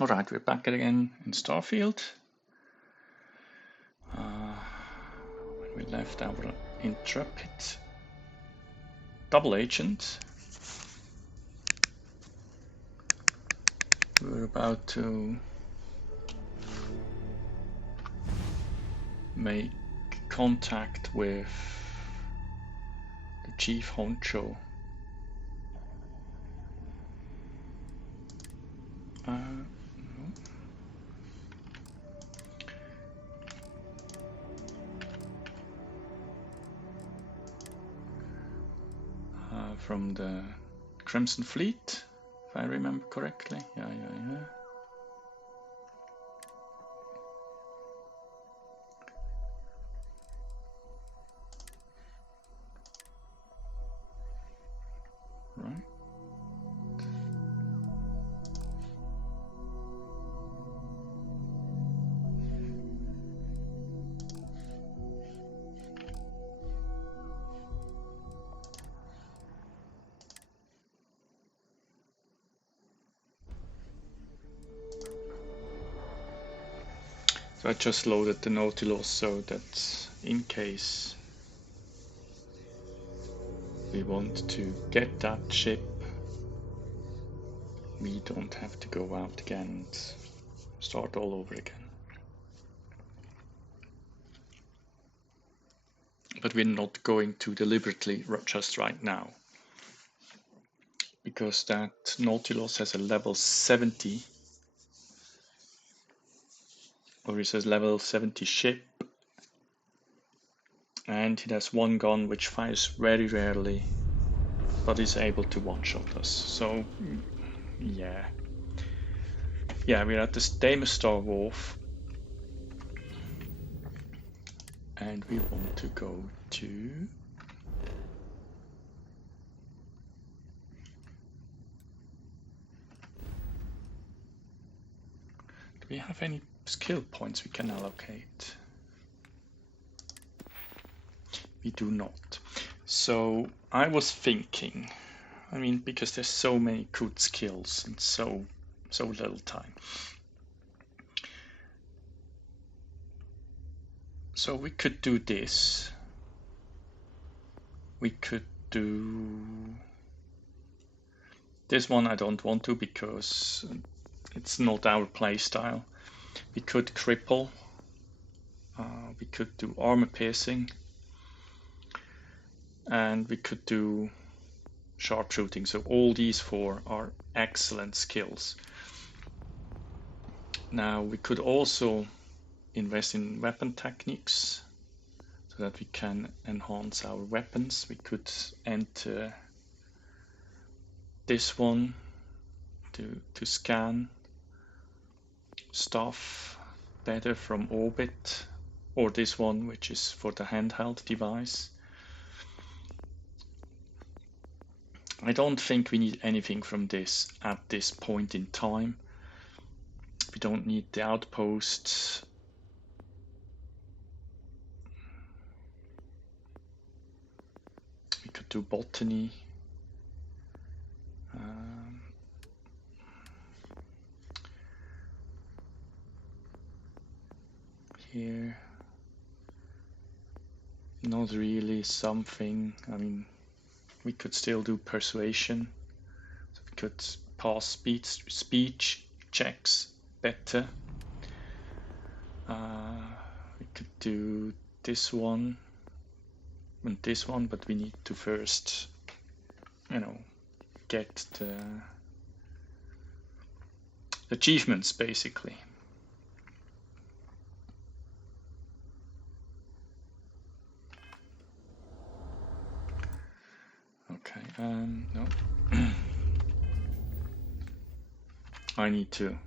Alright, we're back again in Starfield. When we left our intrepid double agent, we were about to make contact with the chief honcho. From the Crimson Fleet, if I remember correctly. Yeah. Right. So I just loaded the Nautilus so that in case we want to get that ship, we don't have to go out again and start all over again. But we're not going to deliberately just right now, because that Nautilus has a level 70, or it says level 70 ship, and it has one gun which fires very rarely, but is able to one-shot us. So, yeah, we're at the Deimos Star Wharf, and we want to go to... Do we have any skill points we can allocate? We do not. So I was thinking, I mean, because there's so many good skills and so little time. So we could do this. We could do this one. I don't want to because it's not our playstyle. We could cripple. We could do armor piercing, and we could do sharpshooting. So all these four are excellent skills. Now we could also invest in weapon techniques so that we can enhance our weapons. We could enter this one to scan stuff better from orbit, or this one which is for the handheld device. I don't think we need anything from this at this point in time. We don't need the outposts. We could do botany. Here, not really something. I mean, we could still do persuasion. So we could pass speech checks better. We could do this one and this one, but we need to first, get the achievements basically. Okay, no. I need to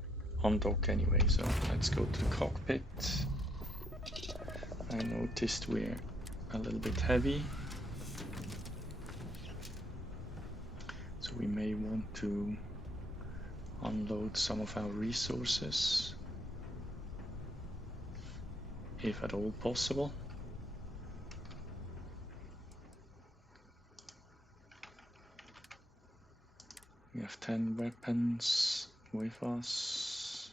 undock anyway, so let's go to the cockpit. I noticed we're a little bit heavy, so we may want to unload some of our resources, if at all possible. We have 10 weapons with us.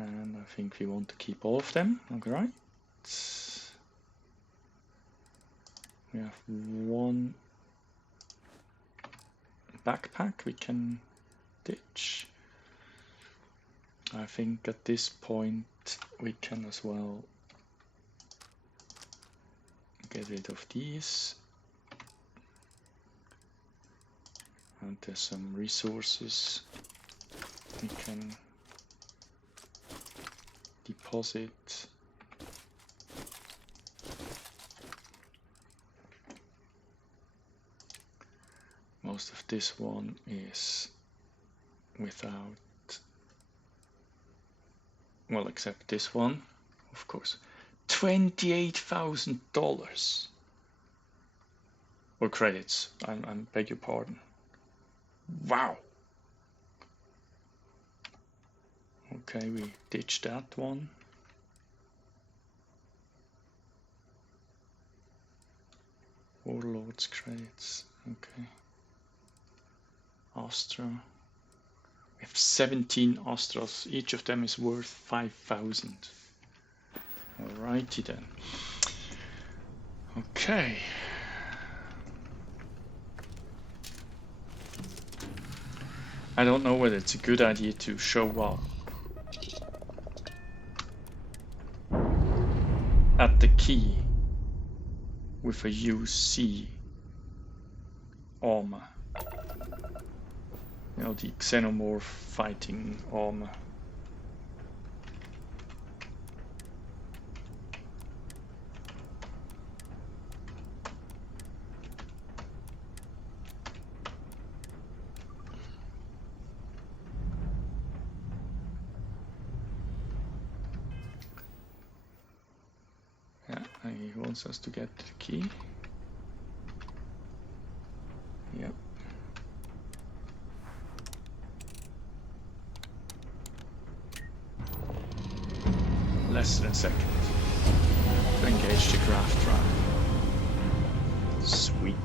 And I think we want to keep all of them. Alright. We have one backpack we can ditch. I think at this point we can as well get rid of these. And there's some resources we can deposit. Most of this one is without, well, except this one, of course. $28,000 or credits. I beg your pardon. Wow. Okay, we ditched that one. Warlords credits. Okay. Astra. We have 17 Astras. Each of them is worth 5,000. Alrighty then. Okay. I don't know whether it's a good idea to show up at the key with a UC armor. You know, the Xenomorph fighting armor. Yeah, he wants us to get the key. Yep. Less than a second to engage the graft drive. Sweet.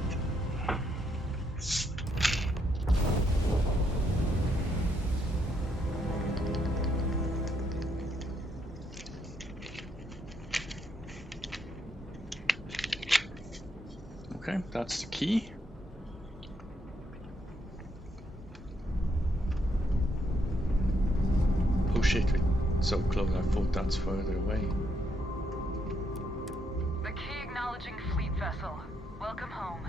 Okay, that's the key. Oh shit, we're so close, I thought that's further away. The key acknowledging fleet vessel. Welcome home.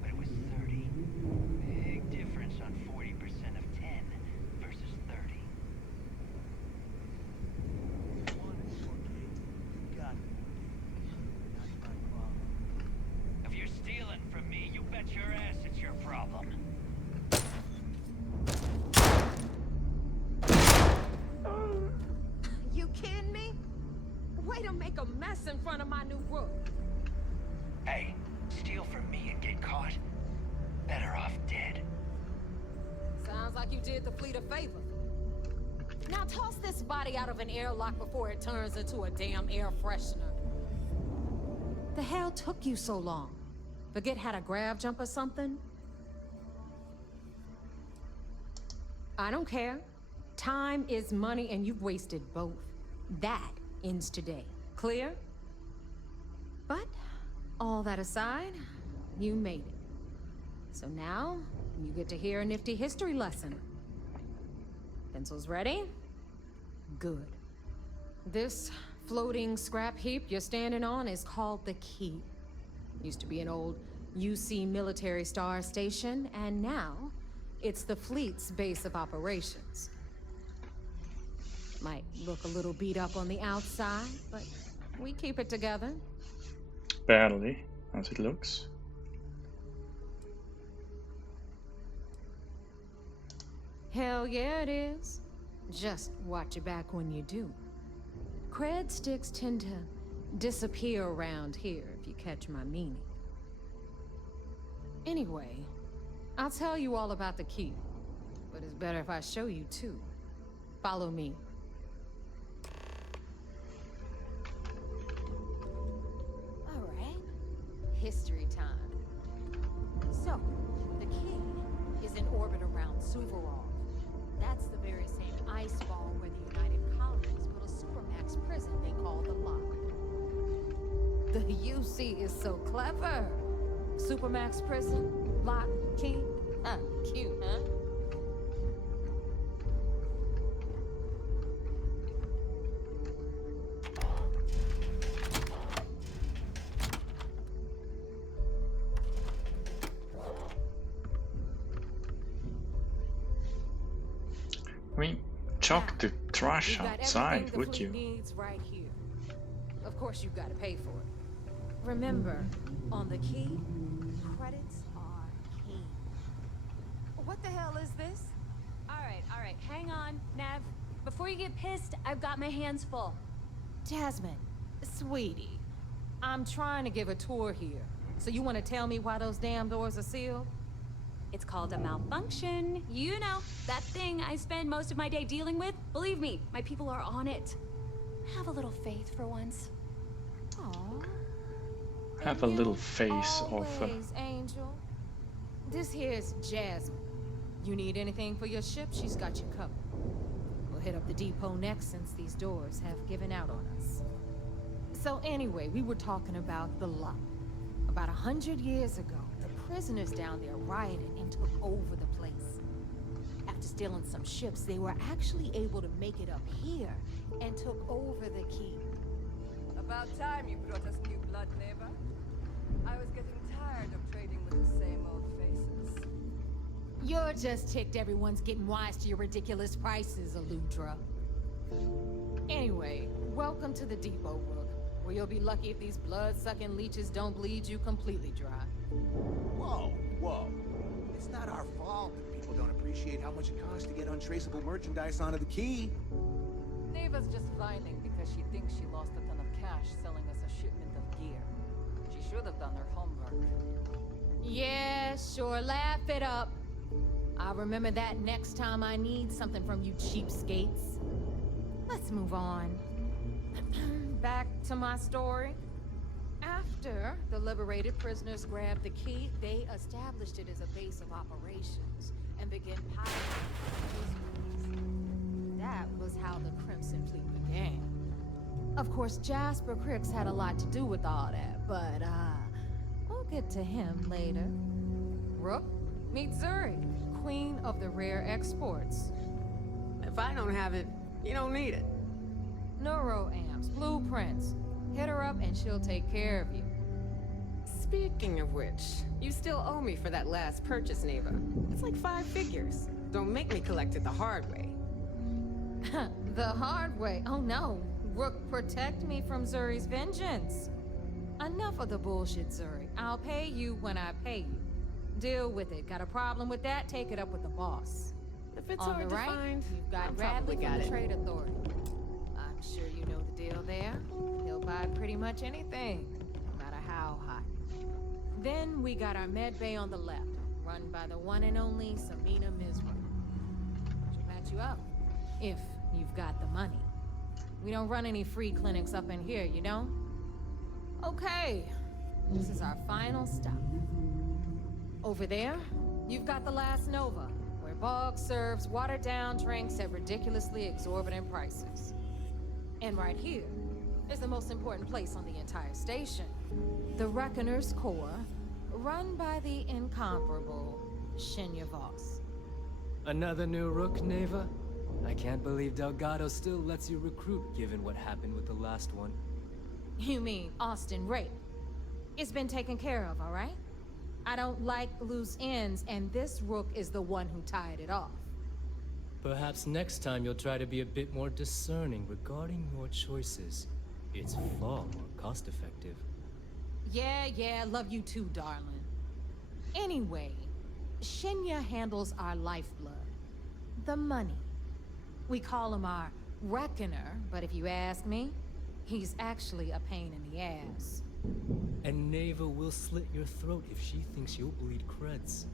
But it was 30. Big difference on 40% of 10 versus 30. If you're stealing from me, you bet your ass it's your problem. You kidding me? Way to make a mess in front of my new rook. Hey, steal from me and get caught. Better off dead. Sounds like you did the fleet a favor. Now toss this body out of an airlock before it turns into a damn air freshener. The hell took you so long? Forget how to grav jump or something? I don't care. Time is money and you've wasted both. That ends today. Clear? But all that aside, you made it. So now, you get to hear a nifty history lesson. Pencils ready? Good. This floating scrap heap you're standing on is called the Key. Used to be an old UC military star station, and now it's the fleet's base of operations. Might look a little beat up on the outside, but we keep it together. Barely, as it looks. Hell yeah, it is. Just watch your back when you do. Cred sticks tend to disappear around here, if you catch my meaning. Anyway, I'll tell you all about the key, but it's better if I show you too. Follow me. All right, history time. So, the key is in orbit around Suvorov. That's the very same ice ball where the United Colonies built a supermax prison they call the Lock. The UC is so clever. Supermax prison, lock, key. Ah, cute, huh? I mean, chuck the trash We've got outside, everything the would fleet you? needs right here. Of course, you've got to pay for it. Remember, on the key, credits are king. What the hell is this? All right, hang on, Nev. Before you get pissed, I've got my hands full. Jasmine, sweetie, I'm trying to give a tour here. So you want to tell me why those damn doors are sealed? It's called a malfunction. You know, that thing I spend most of my day dealing with. Believe me, my people are on it. Have a little faith for once. Aww. Have a little face of... Always, Angel. This here's Jasmine. You need anything for your ship, she's got you covered. We'll hit up the depot next since these doors have given out on us. So anyway, we were talking about the Lock. About 100 years ago, the prisoners down there rioted and took over the place. After stealing some ships, they were actually able to make it up here and took over the key. About time you brought us new blood, neighbor. I was getting tired of trading with the same old faces. You're just ticked everyone's getting wise to your ridiculous prices, Aludra. Anyway, welcome to the depot, Rook, where you'll be lucky if these blood-sucking leeches don't bleed you completely dry. Whoa, whoa. It's not our fault that people don't appreciate how much it costs to get untraceable merchandise onto the key. Neva's just whining because she thinks she lost a ton of cash selling us a shipment of gear. She should have done her homework. Yeah, sure, laugh it up. I'll remember that next time I need something from you cheapskates. Let's move on. Back to my story. After the liberated prisoners grabbed the key, they established it as a base of operations and began piloting. That was how the Crimson Fleet began. Of course, Jasper Cricks had a lot to do with all that, but we'll get to him later. Rook, meet Zuri, queen of the rare exports. If I don't have it, you don't need it. Neuroamps, blueprints. Hit her up and she'll take care of you. Speaking of which, you still owe me for that last purchase, Neva. It's like 5 figures. Don't make me collect it the hard way. The hard way? Oh no. Rook, protect me from Zuri's vengeance. Enough of the bullshit, Zuri. I'll pay you when I pay you. Deal with it. Got a problem with that? Take it up with the boss. If it's On hard the to right, find, you've got I Bradley probably from got the it. Trade Authority. I'm sure you know the deal there. He'll buy pretty much anything, no matter how hot. Then we got our med bay on the left, run by the one and only Samina Misra. She'll patch you up, if you've got the money. We don't run any free clinics up in here, you know? Okay, this is our final stop. Over there, you've got the Last Nova, where Bog serves watered-down drinks at ridiculously exorbitant prices. And right here is the most important place on the entire station. The Reckoner's Core, run by the incomparable Shinya Voss. Another new Rook, Neva? I can't believe Delgado still lets you recruit, given what happened with the last one. You mean Austin Rape? It's been taken care of, all right? I don't like loose ends, and this Rook is the one who tied it off. Perhaps next time you'll try to be a bit more discerning regarding your choices. It's far more cost-effective. Yeah, love you too, darling. Anyway, Shinya handles our lifeblood. The money. We call him our Reckoner, but if you ask me, He's actually a pain in the ass. And Neva will slit your throat if she thinks you'll bleed creds.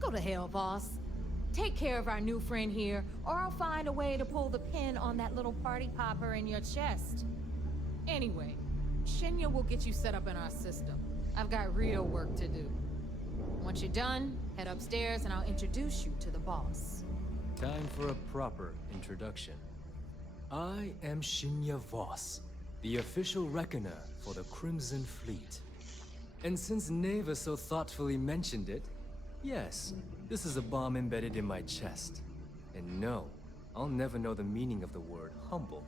Go to hell, boss. Take care of our new friend here, or I'll find a way to pull the pin on that little party popper in your chest. Anyway, Shinya will get you set up in our system. I've got real work to do. Once you're done, head upstairs and I'll introduce you to the boss. Time for a proper introduction. I am Shinya Voss, the official reckoner for the Crimson Fleet. And since Neva so thoughtfully mentioned it, yes, this is a bomb embedded in my chest. And no, I'll never know the meaning of the word humble.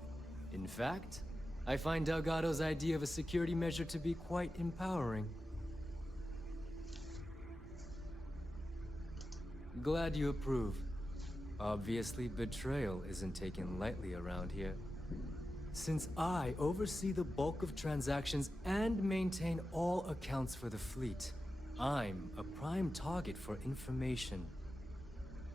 In fact, I find Delgado's idea of a security measure to be quite empowering. Glad you approve. Obviously, betrayal isn't taken lightly around here. Since I oversee the bulk of transactions and maintain all accounts for the fleet, I'm a prime target for information.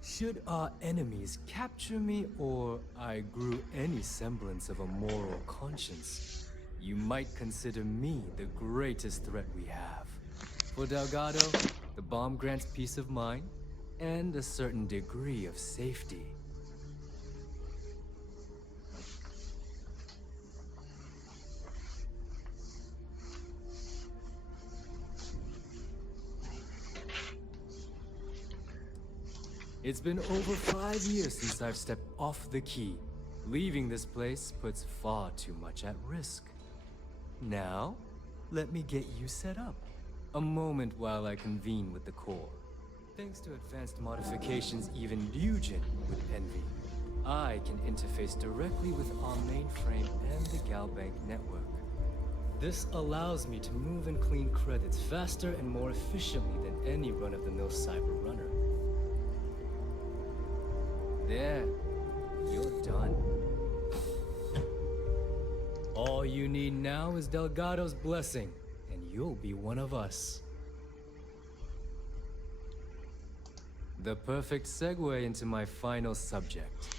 Should our enemies capture me, or I grew any semblance of a moral conscience, you might consider me the greatest threat we have. For Delgado, the bomb grants peace of mind and a certain degree of safety. It's been over 5 years since I've stepped off the key. Leaving this place puts far too much at risk. Now, let me get you set up. A moment while I convene with the core. Thanks to advanced modifications even Ryujin would envy, I can interface directly with our mainframe and the Galbank network. This allows me to move and clean credits faster and more efficiently than any run-of-the-mill cyber runner. There, you're done. All you need now is Delgado's blessing, and you'll be one of us. The perfect segue into my final subject.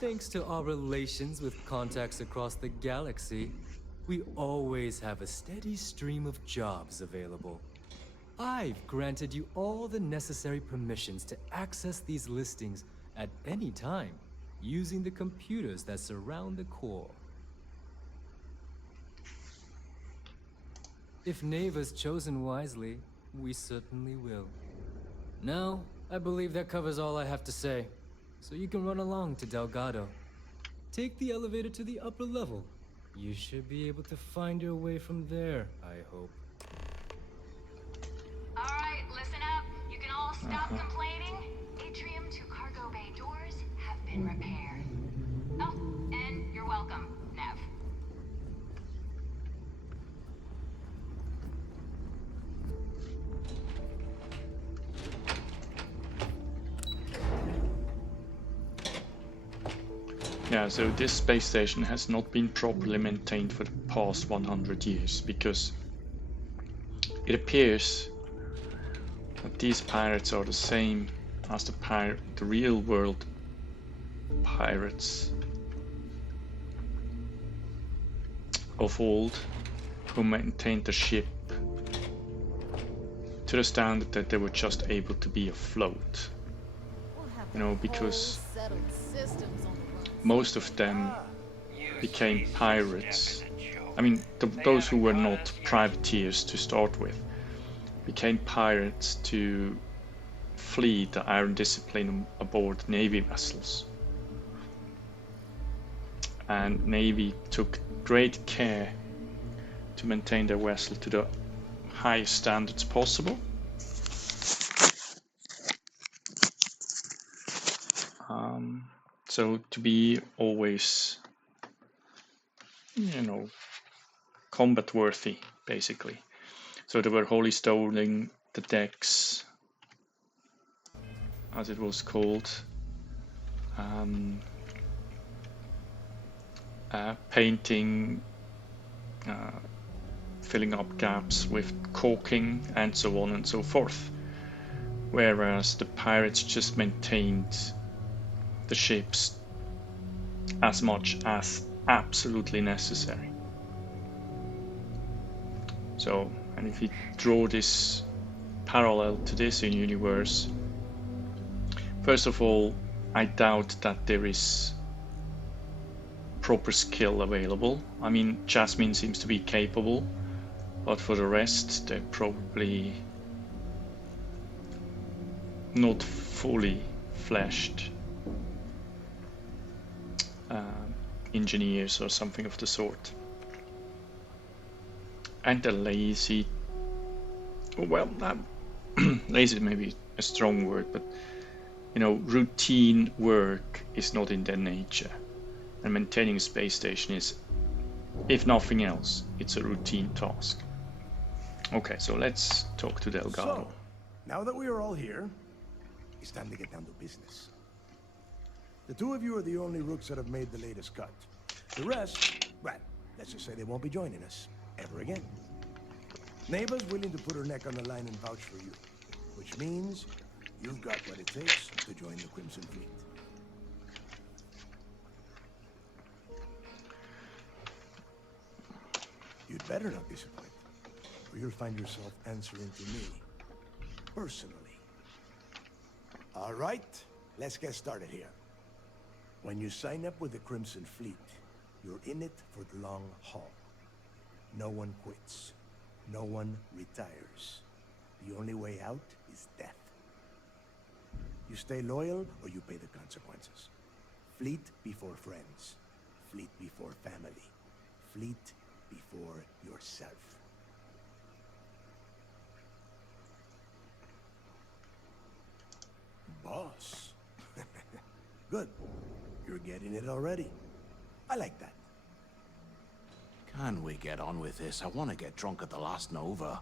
Thanks to our relations with contacts across the galaxy, we always have a steady stream of jobs available. I've granted you all the necessary permissions to access these listings at any time, using the computers that surround the core. If Neva's chosen wisely, we certainly will. Now, I believe that covers all I have to say, so you can run along to Delgado. Take the elevator to the upper level. You should be able to find your way from there, I hope. Alright, listen up. You can all stop complaining. Atrium to cargo bay doors have been repaired. Oh, and you're welcome, Nev. Yeah, so this space station has not been properly maintained for the past 100 years because it appears that these pirates are the same as the real world pirates of old, who maintained the ship to the standard that they were just able to be afloat. You know, because most of them became pirates. I mean, those who were not privateers to start with became pirates to flee the iron discipline aboard Navy vessels. And Navy took great care to maintain their vessel to the highest standards possible. So to be always, you know, combat worthy, basically. So they were wholly stoling the decks, as it was called, painting, filling up gaps with caulking, and so on and so forth. Whereas the pirates just maintained the ships as much as absolutely necessary. So, and if you draw this parallel to this in universe, first of all, I doubt that there is proper skill available. I mean, Jasmine seems to be capable, but for the rest, they're probably not fully fleshed engineers or something of the sort. And they're lazy. Well, lazy may be a strong word, but you know, routine work is not in their nature. And maintaining a space station is, if nothing else, it's a routine task. Okay, so let's talk to Delgado. So, now that we are all here, it's time to get down to business. The two of you are the only rooks that have made the latest cut. The rest, well, let's just say they won't be joining us ever again. Neva's willing to put her neck on the line and vouch for you, which means you've got what it takes to join the Crimson Fleet. You'd better not disappoint, or you'll find yourself answering to me, personally. All right, let's get started here. When you sign up with the Crimson Fleet, you're in it for the long haul. No one quits. No one retires. The only way out is death. You stay loyal or you pay the consequences. Fleet before friends. Fleet before family. Fleet before yourself. Boss. Good. You're getting it already. I like that. Can we get on with this? I want to get drunk at the last Nova.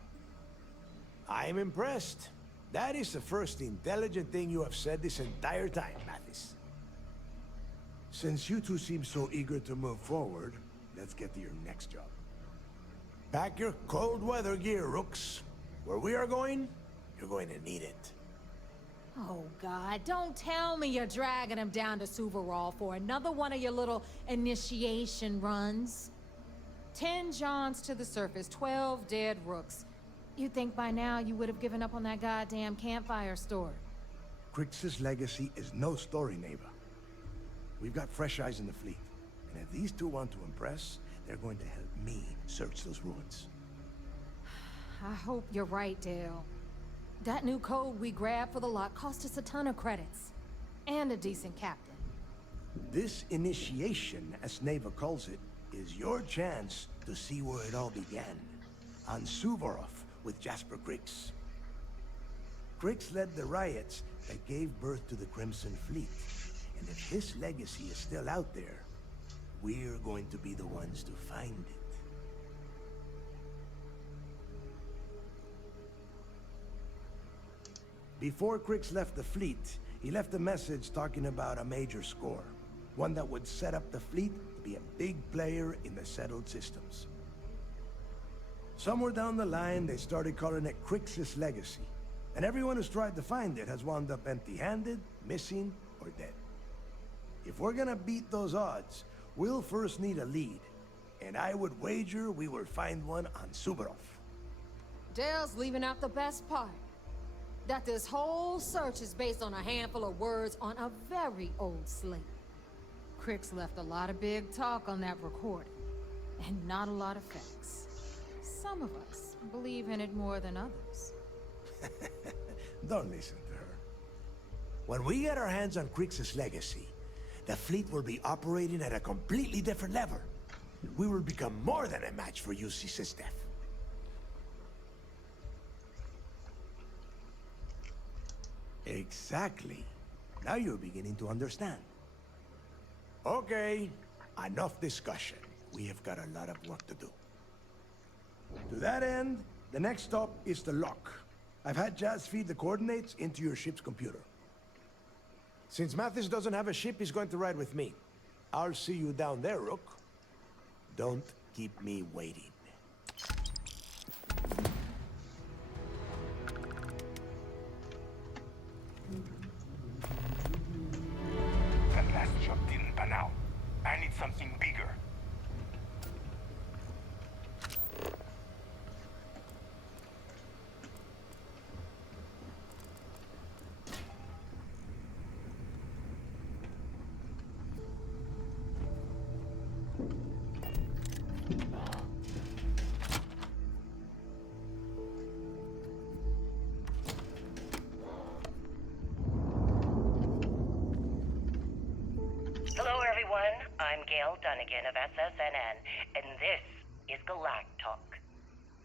I'm impressed. That is the first intelligent thing you have said this entire time, Mathis. Since you two seem so eager to move forward, let's get to your next job. Pack your cold weather gear, Rooks. Where we are going, you're going to need it. Oh, God, don't tell me you're dragging him down to Suvorov for another one of your little initiation runs. 10 Johns to the surface, 12 dead Rooks. You'd think by now you would have given up on that goddamn campfire story. Crix's legacy is no story, Neva. We've got fresh eyes in the fleet. And if these two want to impress, they're going to help me search those ruins. I hope you're right, Dale. That new code we grabbed for the lot cost us a ton of credits. And a decent captain. This initiation, as Neva calls it, is your chance to see where it all began. On Suvorov with Jasper Crix. Crix led the riots that gave birth to the Crimson Fleet. And if his legacy is still out there, we're going to be the ones to find it. Before Crix left the fleet, he left a message talking about a major score. One that would set up the fleet to be a big player in the settled systems. Somewhere down the line, they started calling it Crix's legacy. And everyone who's tried to find it has wound up empty-handed, missing, or dead. If we're gonna beat those odds, we'll first need a lead. And I would wager we will find one on Suvorov. Dale's leaving out the best part. That this whole search is based on a handful of words on a very old slate. Crix left a lot of big talk on that recording, and not a lot of facts. Some of us believe in it more than others. Don't listen to her. When we get our hands on Crix's legacy, the fleet will be operating at a completely different level. We will become more than a match for UC Sysdef. Exactly. Now you're beginning to understand. Okay, enough discussion. We have got a lot of work to do. To that end, the next stop is the lock. I've had Jazz feed the coordinates into your ship's computer. Since Mathis doesn't have a ship, he's going to ride with me. I'll see you down there, Rook. Don't keep me waiting. That last job didn't pan out. I need something bigger. Gale Dunnigan of SSNN, and this is Galactalk.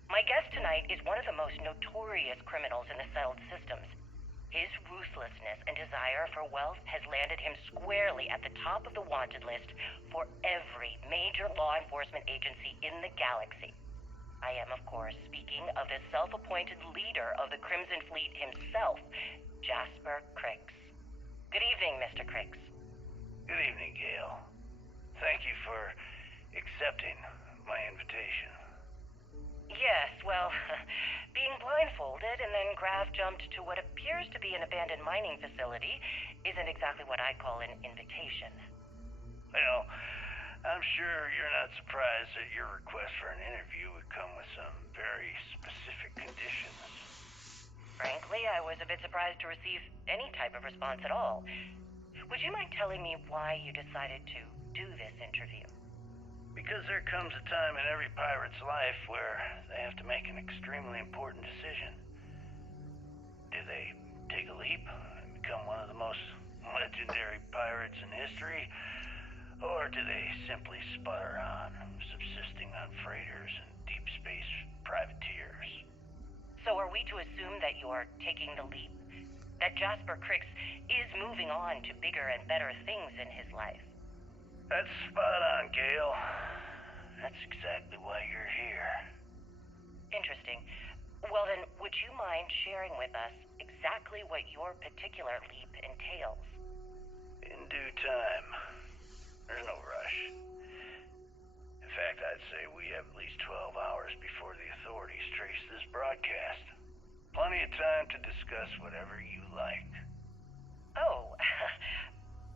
My guest tonight is one of the most notorious criminals in the settled systems. His ruthlessness and desire for wealth has landed him squarely at the top of the wanted list for every major law enforcement agency in the galaxy. I am, of course, speaking of the self-appointed leader of the Crimson Fleet himself, Jasper Crix. Good evening, Mr. Crix. Good evening, Gale. Thank you for accepting my invitation. Yes, well, being blindfolded and then Grav jumped to what appears to be an abandoned mining facility isn't exactly what I'd call an invitation. Well, I'm sure you're not surprised that your request for an interview would come with some very specific conditions. Frankly, I was a bit surprised to receive any type of response at all. Would you mind telling me why you decided to do this interview? Because there comes a time in every pirate's life where they have to make an extremely important decision. Do they take a leap and become one of the most legendary pirates in history? Or do they simply sputter on, subsisting on freighters and deep space privateers? So are we to assume that you're taking the leap? That Jasper Crix is moving on to bigger and better things in his life? That's spot on, Gale. That's exactly why you're here. Interesting. Well then, would you mind sharing with us exactly what your particular leap entails? In due time. There's no rush. In fact, I'd say we have at least 12 hours before the authorities trace this broadcast. Plenty of time to discuss whatever you like. Oh,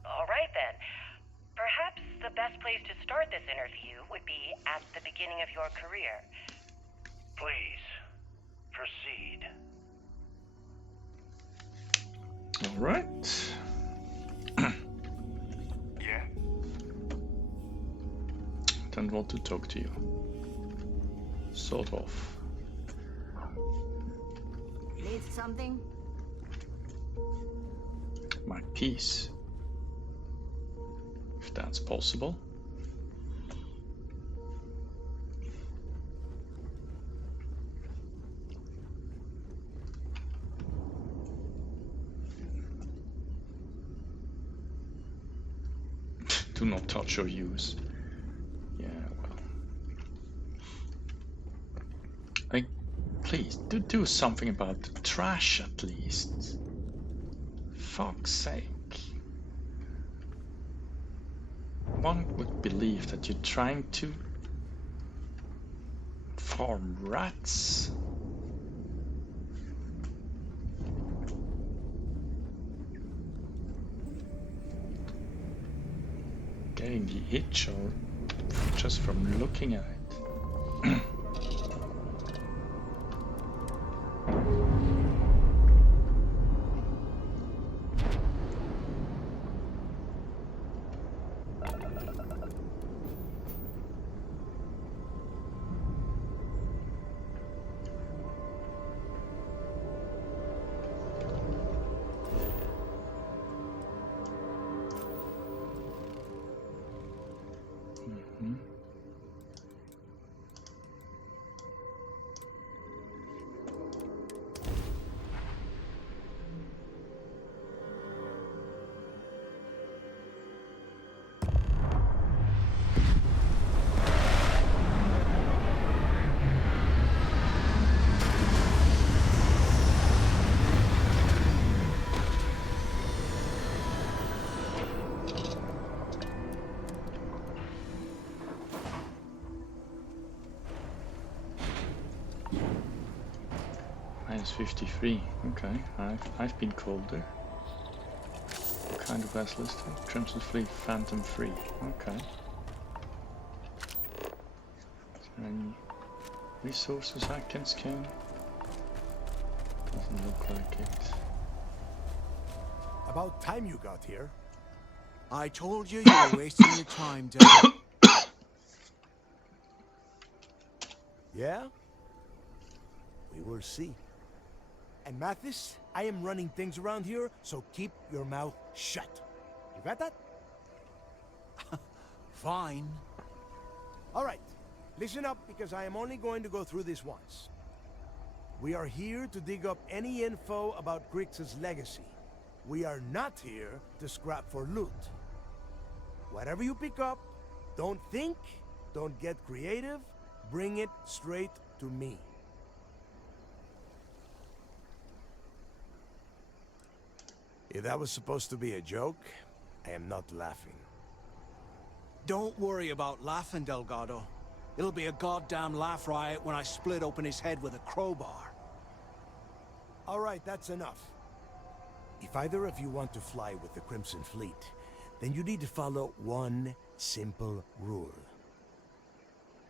all right then. Perhaps the best place to start this interview would be at the beginning of your career. Please, proceed. All right. Yeah? Don't want to talk to you. Sort of. Need something? My piece. If that's possible. Do not touch or use. Yeah, well. Please, do something about the trash at least. Fuck's sake. One would believe that you're trying to farm rats. Getting the itch or just from looking at it. Minus 53. Okay, I've been colder. What kind of vessel is it? Crimson Fleet Phantom 3. Okay. Is there any resources I can scan? Doesn't look like it. About time you got here. I told you you were wasting your time, Dad. Yeah? We will see. And Mathis, I am running things around here, so keep your mouth shut. You got that? fine. All right, listen up because I am only going to go through this once. We are here to dig up any info about Grix's legacy. We are not here to scrap for loot. Whatever you pick up, don't think, don't get creative, bring it straight to me. If that was supposed to be a joke, I am not laughing. Don't worry about laughing, Delgado. It'll be a goddamn laugh riot when I split open his head with a crowbar. All right, that's enough. If either of you want to fly with the Crimson Fleet, then you need to follow one simple rule.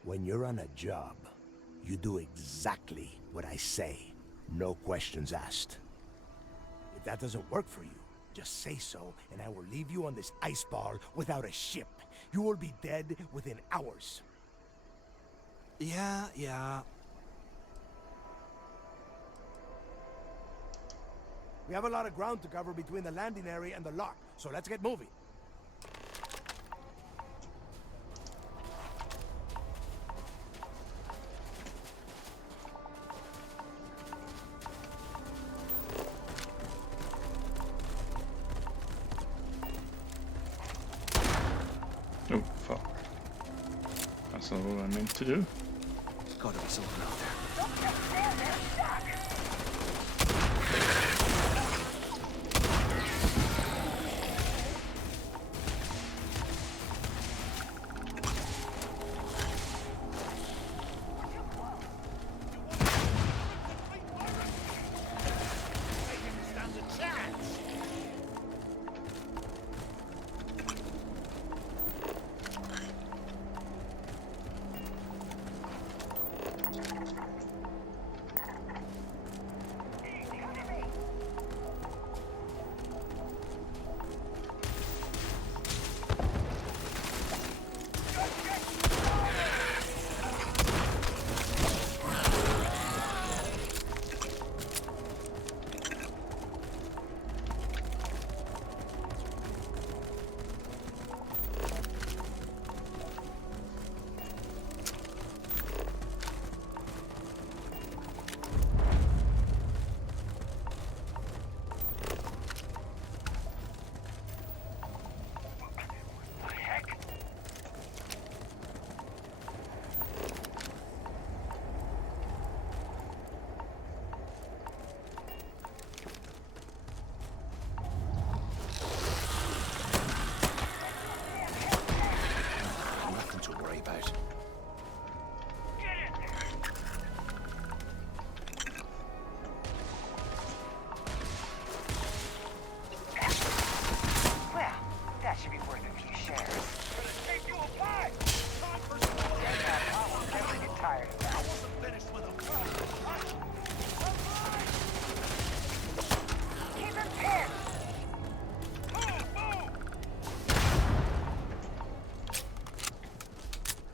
When you're on a job, you do exactly what I say. No questions asked. If that doesn't work for you, just say so, and I will leave you on this ice ball without a ship. You will be dead within hours. Yeah. We have a lot of ground to cover between the landing area and the lock, so let's get moving. Oh, fuck. That's not what I meant to do. Gotta be someone out there.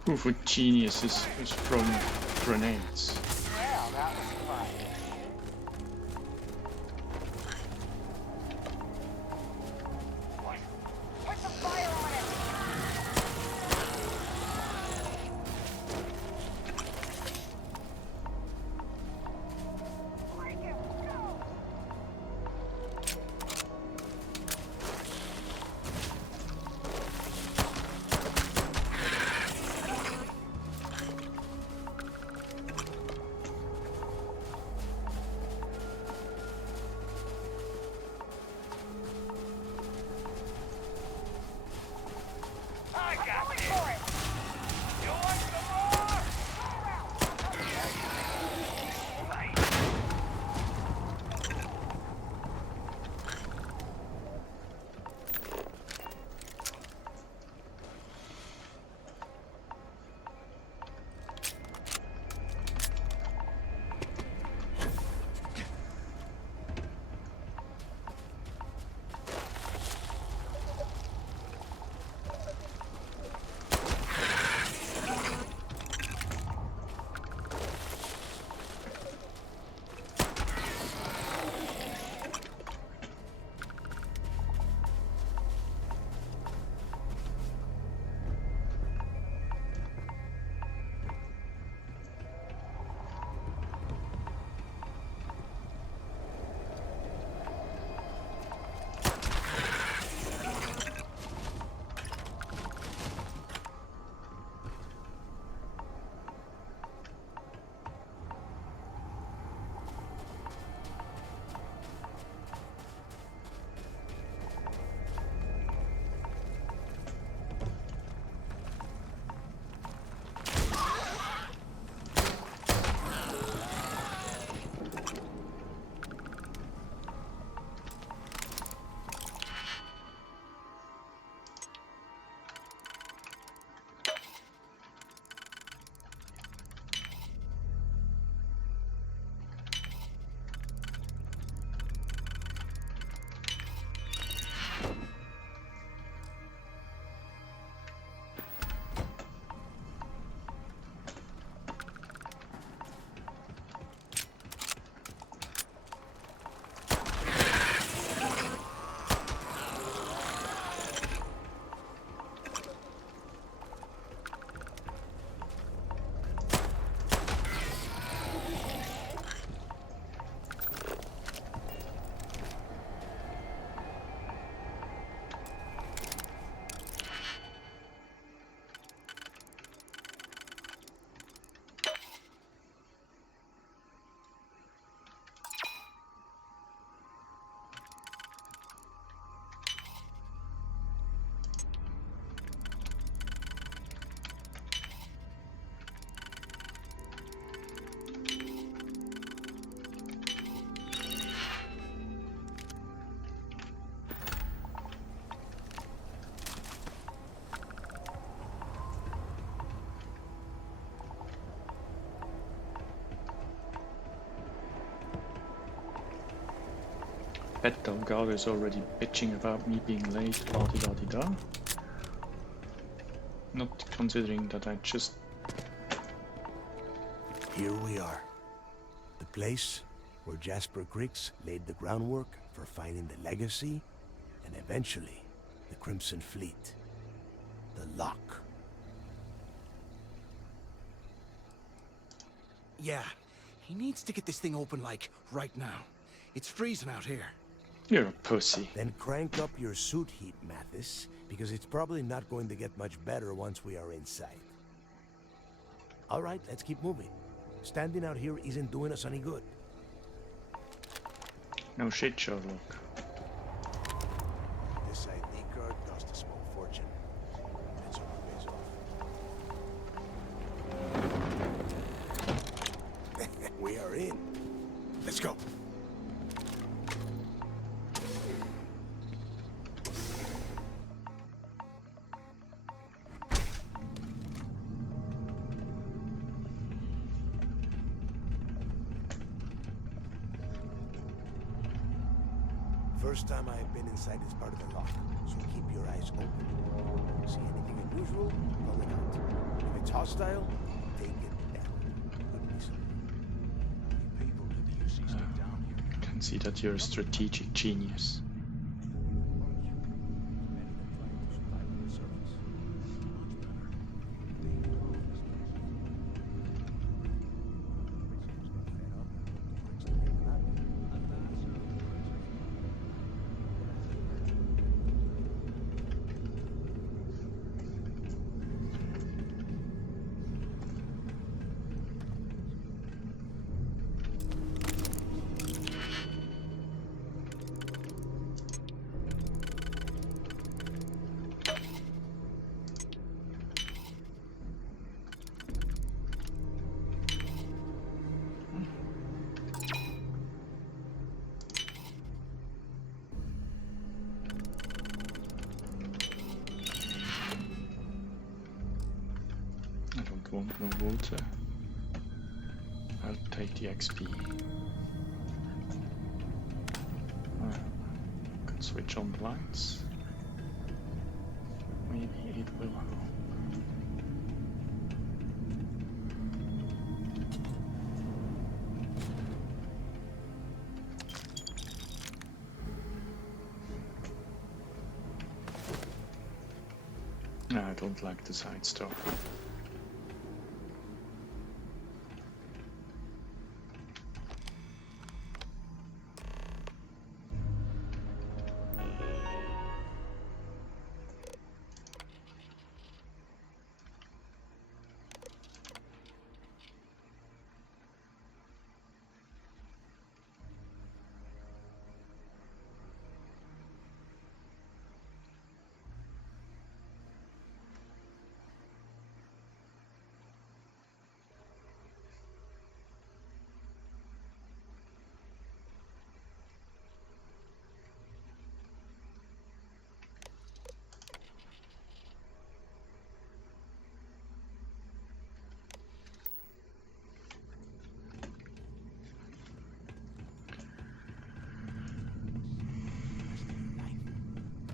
Proof of genius is from grenades. Well, that was fun. Put the fire on it! bet Delgado is already bitching about me being late, la-di-da-di-da. Not considering that I just... Here we are. The place where Jasper Griggs laid the groundwork for finding the Legacy and eventually the Crimson Fleet. The Lock. Yeah, he needs to get this thing open, like, right now. It's freezing out here. You're a pussy. Then crank up your suit heat, Mathis, because it's probably not going to get much better once we are inside. All right, let's keep moving. Standing out here isn't doing us any good. No shit, Sherlock. This ID card cost a small fortune. Let's hope it pays off. We are in. Let's go. First time I have been inside this part of the lock, so keep your eyes open. See anything unusual? Call it out. If it's hostile, take it down. Could be some people that you see stick down here. I can see that you're a strategic genius. Want no water. I'll take the XP. Can switch on the lights. Maybe it will help. No, I don't like the side store.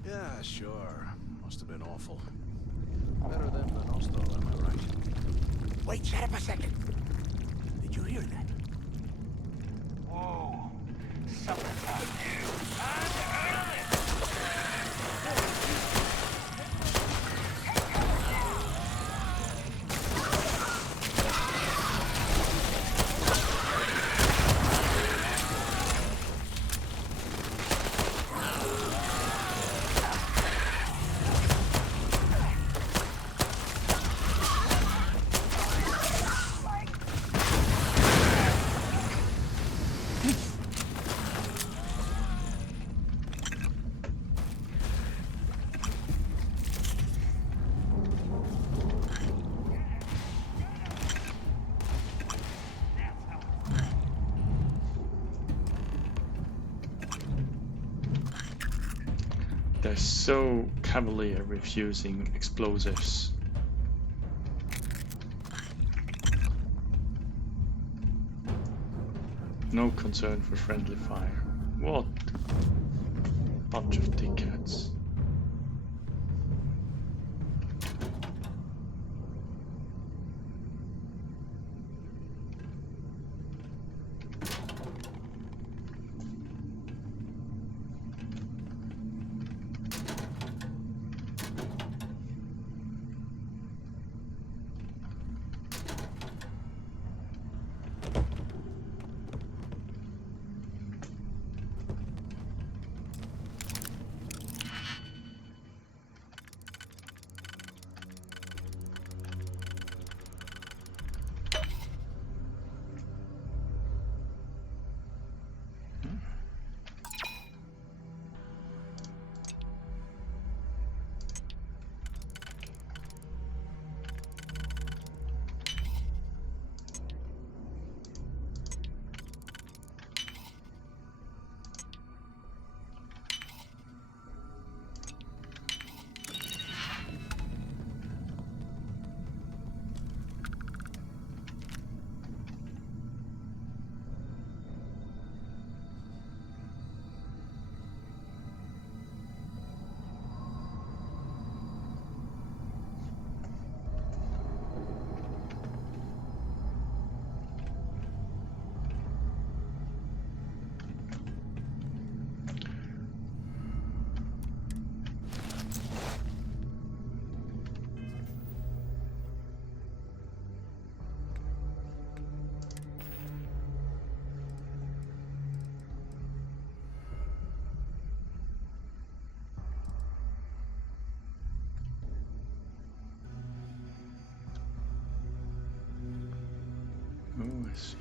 Yeah, sure. Must have been awful. Better than the Nostal, am I right? Wait, shut up a second. Did you hear that? Whoa. Something's out there. They're so cavalier with using explosives. No concern for friendly fire. What? bunch of dickheads. Oh, I see.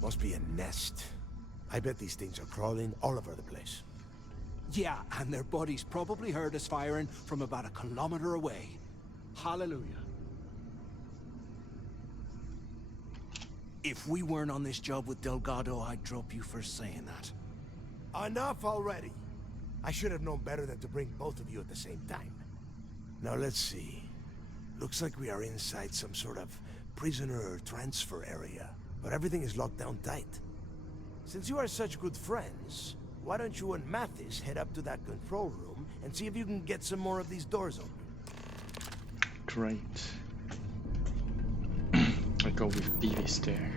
Must be a nest. I bet these things are crawling all over the place. Yeah, and their buddies probably heard us firing from about a kilometer away. Hallelujah. If we weren't on this job with Delgado, I'd drop you for saying that. Enough already. I should have known better than to bring both of you at the same time. Now let's see. Looks like we are inside some sort of prisoner transfer area, but everything is locked down tight. Since you are such good friends, why don't you and Mathis head up to that control room and see if you can get some more of these doors open? Great. I go with Beavis there.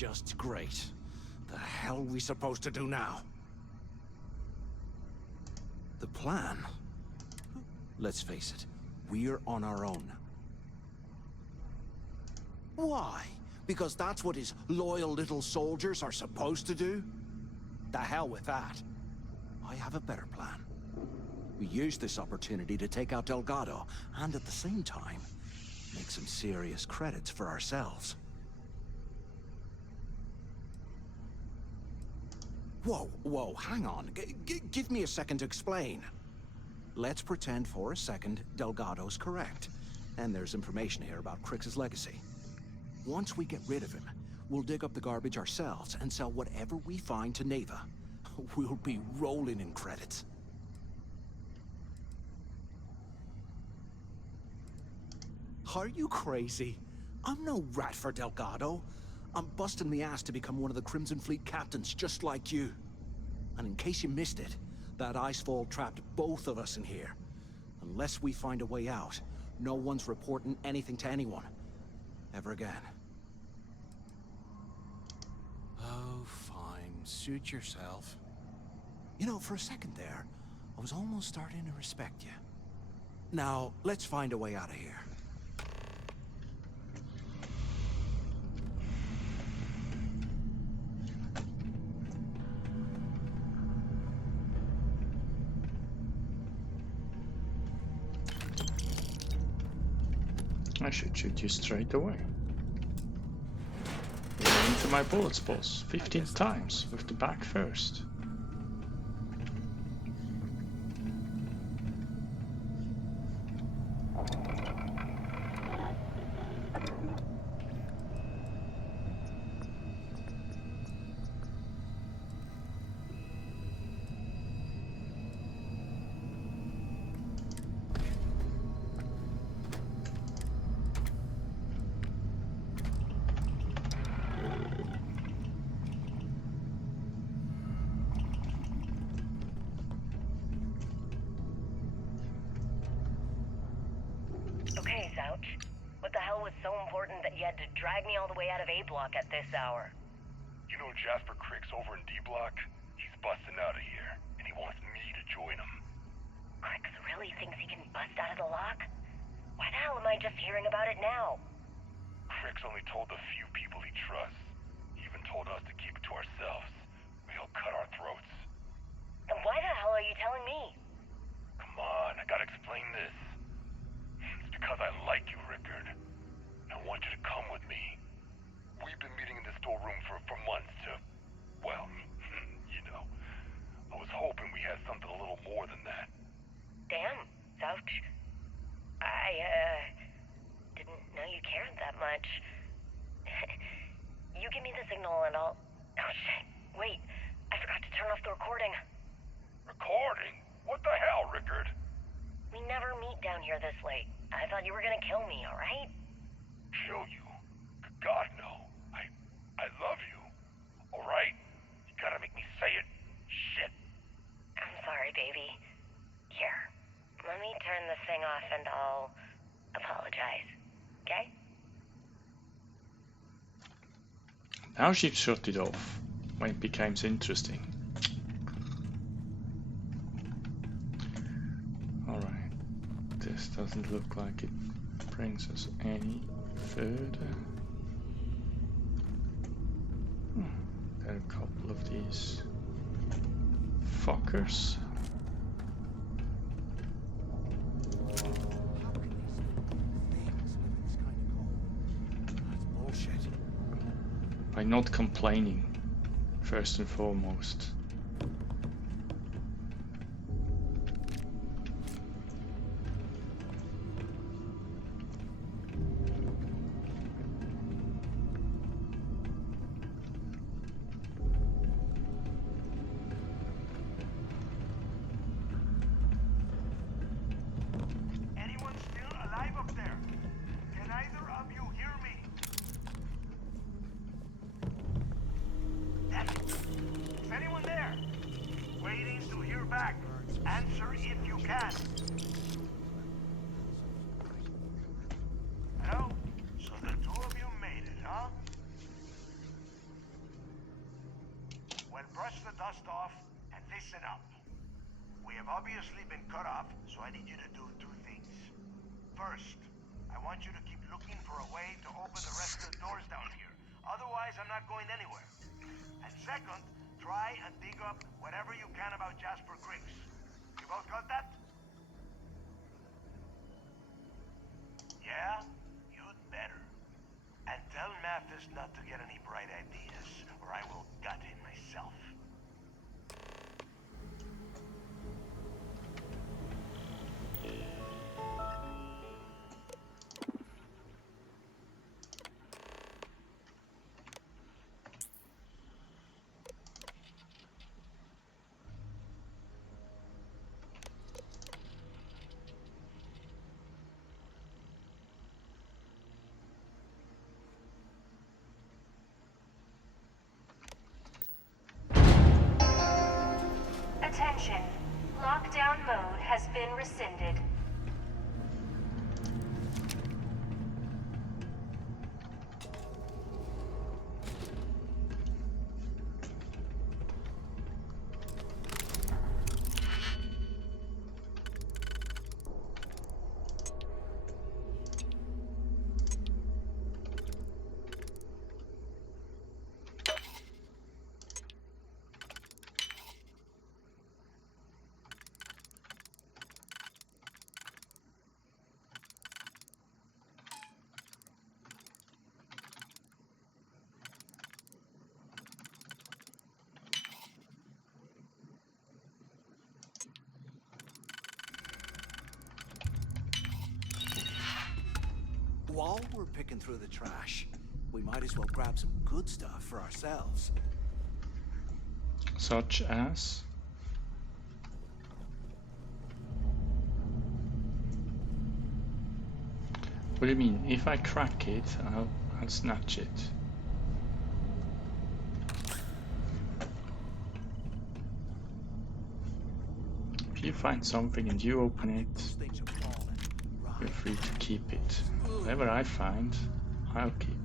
just great. The hell are we supposed to do now? The plan? Let's face it, we're on our own. Why? Because that's what his loyal little soldiers are supposed to do? The hell with that. I have a better plan. We use this opportunity to take out Delgado, and at the same time, make some serious credits for ourselves. Whoa, hang on. Give me a second to explain. Let's pretend for a second Delgado's correct, and there's information here about Kryx's legacy. Once we get rid of him, we'll dig up the garbage ourselves and sell whatever we find to Neva. We'll be rolling in credits. Are you crazy? I'm no rat for Delgado. I'm busting the ass to become one of the Crimson Fleet captains, just like you. And in case you missed it, that icefall trapped both of us in here. Unless we find a way out, no one's reporting anything to anyone. Ever again. Oh, fine. Suit yourself. You know, for a second there, I was almost starting to respect you. Now, let's find a way out of here. I should shoot you straight away. You're into my bullets, boss. 15 times, with the back first. Okay, Zouch. What the hell was so important that you had to drag me all the way out of A Block at this hour? You know Jasper Kryx over in D Block? He's busting out of here, and he wants me to join him. Kryx really thinks he can bust out of the lock? Why the hell am I just hearing about it now? Kryx only told the few people he trusts. He even told us to keep it to ourselves, or he'll cut our throats. Then why the hell are you telling me? Come on, I gotta explain this. It's because I like you, Rickard. I want you to come with me. We've been meeting in the storeroom for months to, well, you know. I was hoping we had something a little more than that. Damn, Zouch. I, didn't know you cared that much. You give me the signal and I'll... Oh, shit. Wait, I forgot to turn off the recording. Recording? What the hell, Rickard? We never meet down here this late. I thought you were gonna kill me, alright? Kill you? God, no. I love you. Alright? You gotta make me say it. Shit. I'm sorry, baby. Here, let me turn this thing off and I'll apologize. Okay? Now she shut it off when it becomes interesting. Alright, this doesn't look like it brings us any further. There are a couple of these fuckers. By not complaining, first and foremost. Anyone still alive up there? Can either of you hear me? Is anyone there? dust off and listen up. We have obviously been cut off, so I need you to do two things. First, I want you to keep looking for a way to open the rest of the doors down here. Otherwise, I'm not going anywhere. And second, try and dig up whatever you can about Jasper Griggs. You both got that? Yeah? You'd better. And tell Mathis not to get any bright ideas, or I will gut him myself. Attention. Lockdown mode has been rescinded. While we're picking through the trash, we might as well grab some good stuff for ourselves. Such as? What do you mean? If I crack it, I'll snatch it. If you find something and you open it, feel free to keep it. Whatever I find, I'll keep it.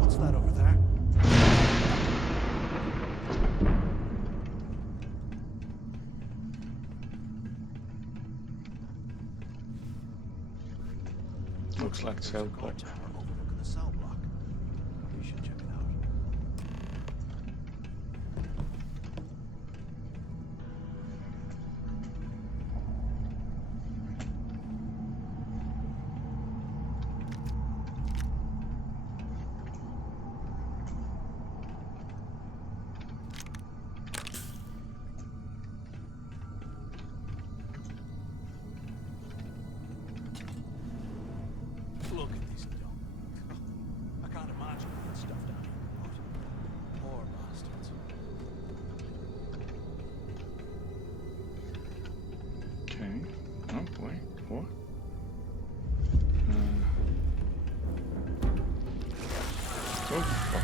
What's that over there? Looks like cell block. Overlooking the cell block. You should check it out. Look at these dumb. I can't imagine that stuff down here. Poor bastards. Okay. Oh, wait. What? Oh, fuck.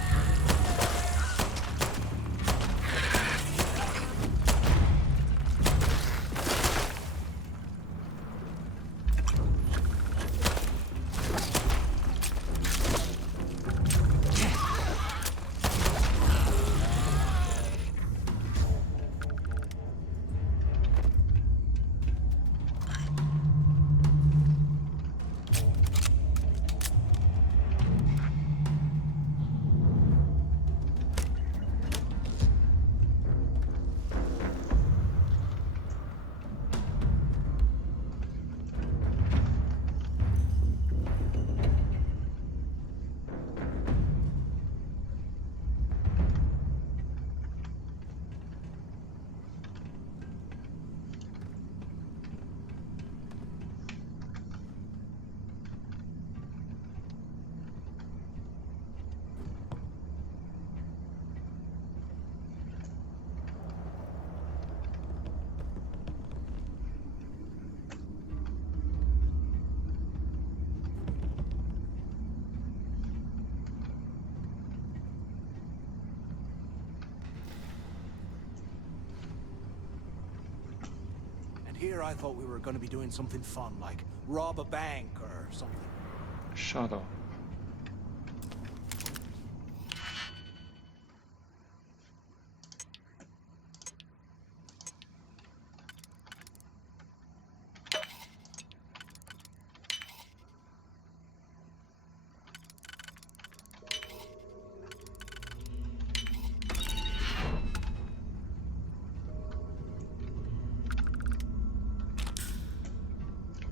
here, I thought we were going to be doing something fun, like rob a bank or something. Shut up.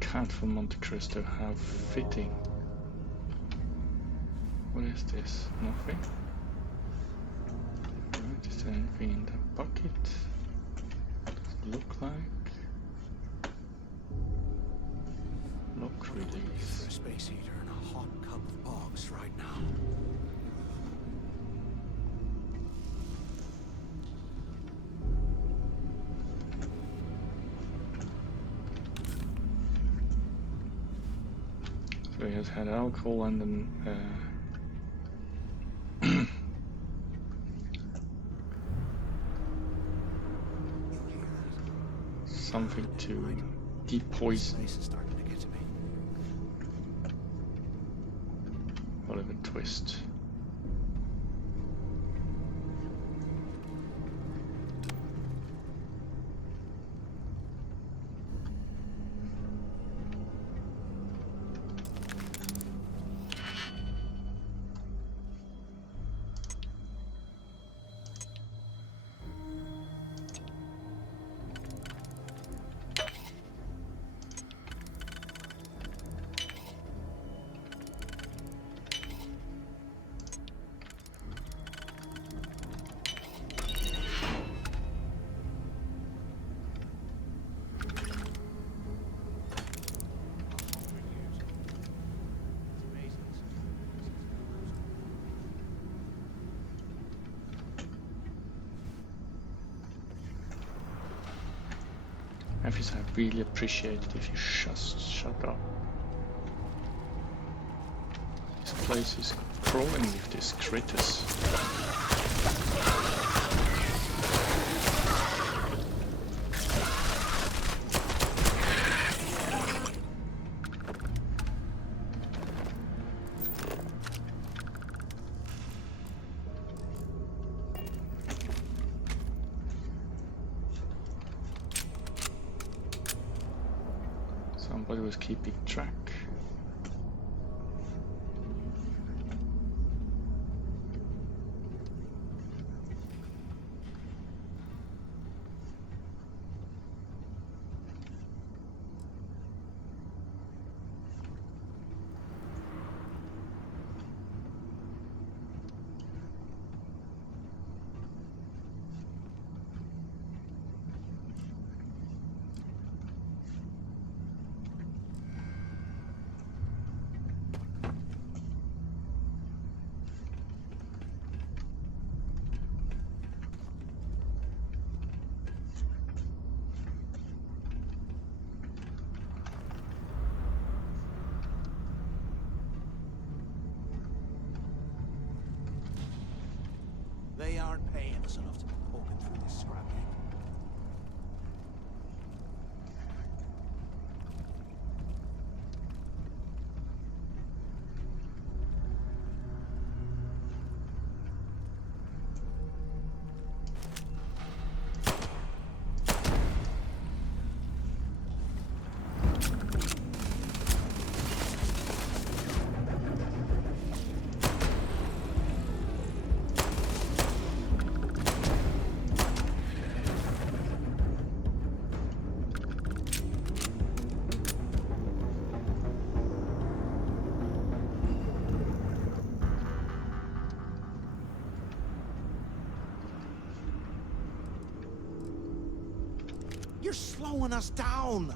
Cat from Monte Cristo, how fitting. What is this? Nothing? Right, is there anything in the bucket? Does it look like? Lock release. For a space heater and a hot cup of bogs right now. So he has had alcohol and then something to depoison. Oliver Twist. Memphis, I really appreciate it if you just shut up. This place is crawling with these critters. Somebody was keeping track. They aren't paying us enough to be poking through this scrap heap. You're slowing us down.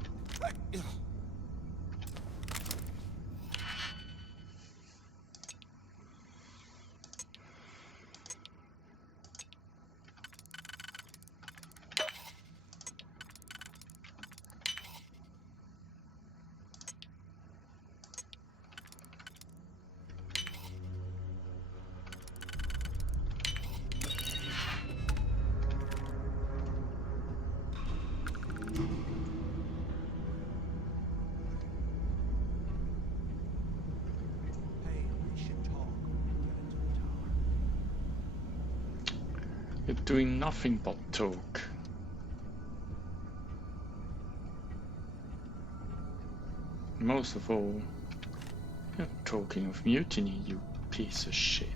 You're doing nothing but talk. Most of all, you're talking of mutiny, you piece of shit.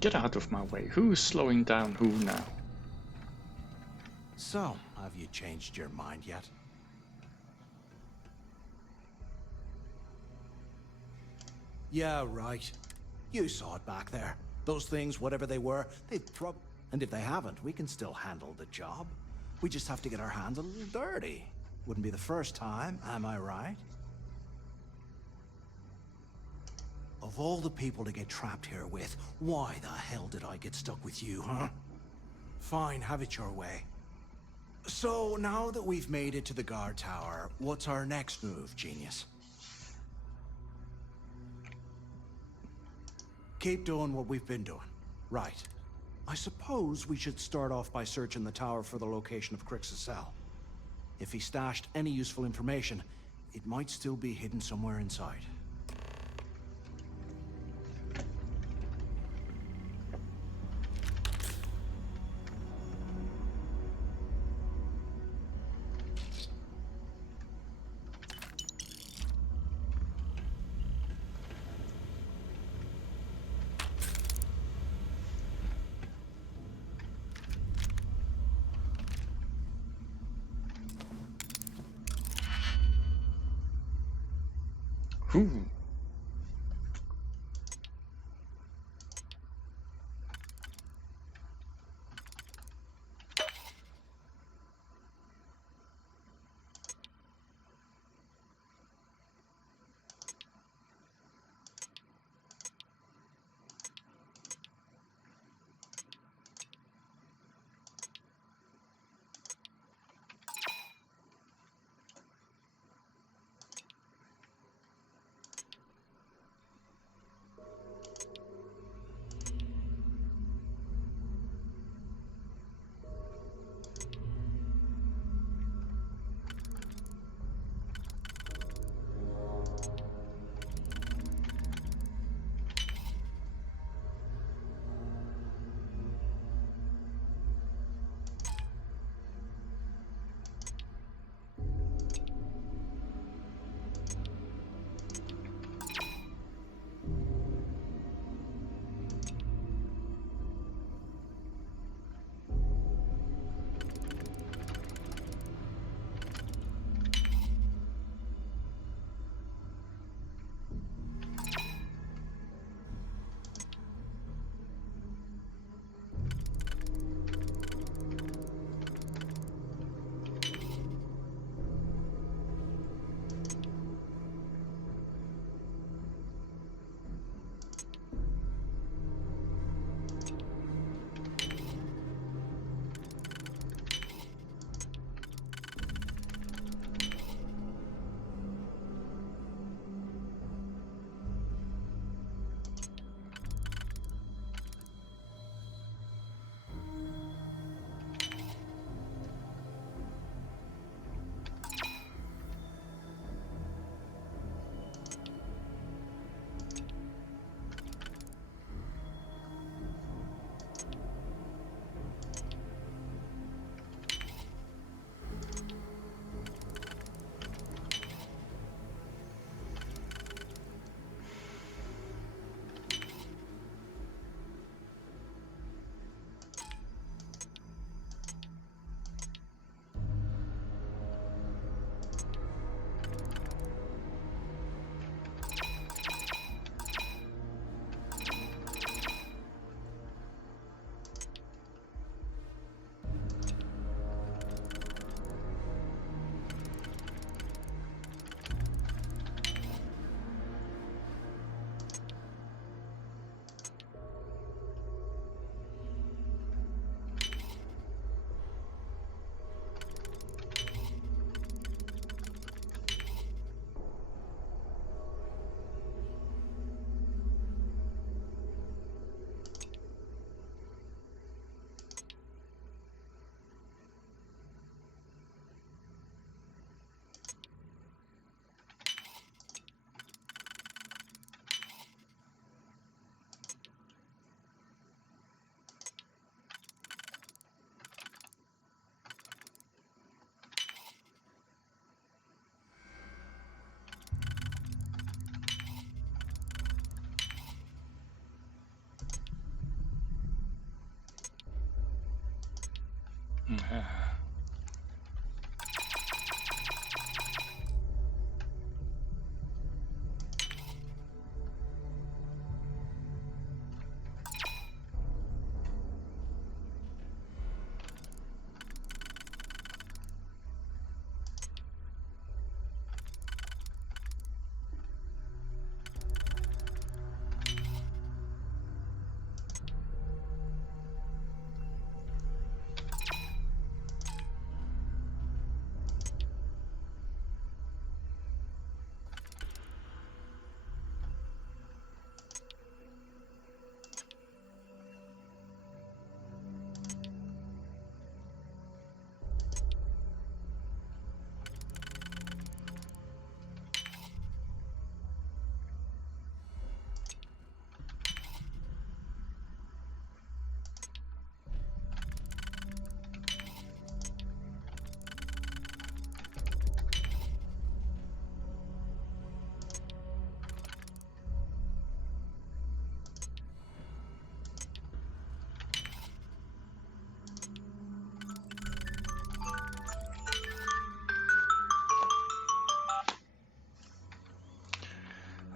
Get out of my way. Who's slowing down who now? So, have you changed your mind yet? Yeah, right. You saw it back there. Those things, whatever they were, they've and if they haven't, we can still handle the job. We just have to get our hands a little dirty. Wouldn't be the first time, am I right? Of all the people to get trapped here with, why the hell did I get stuck with you, huh? Fine, have it your way. So, now that we've made it to the guard tower, what's our next move, genius? Keep doing what we've been doing. Right. I suppose we should start off by searching the tower for the location of Crix's cell. If he stashed any useful information, it might still be hidden somewhere inside. Ooh.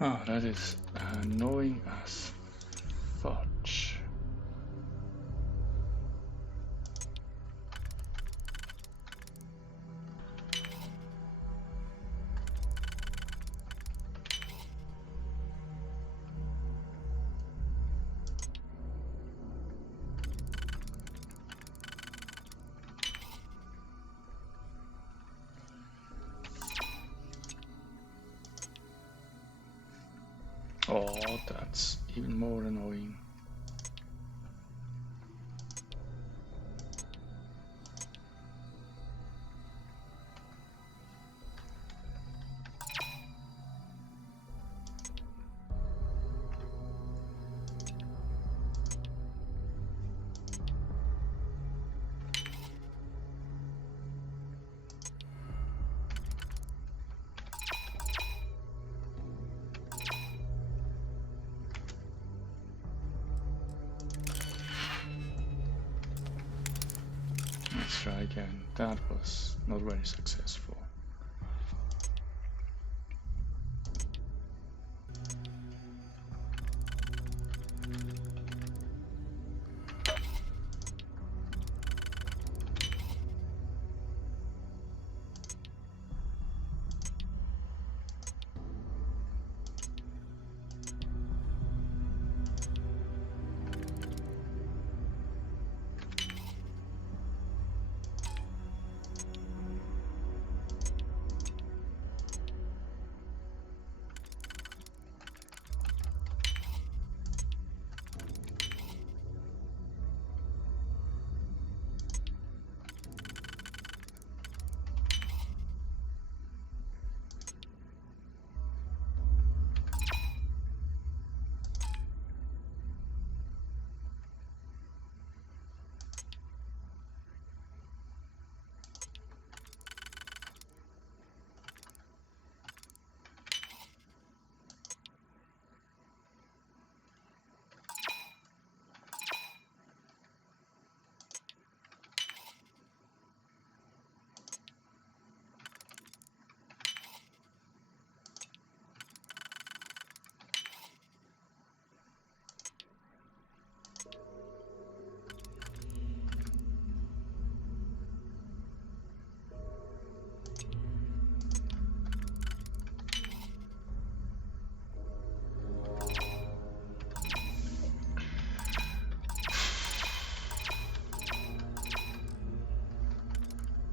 Oh, that is annoying as fudge. Oh, that's even more annoying. Let's try again. That was not very successful.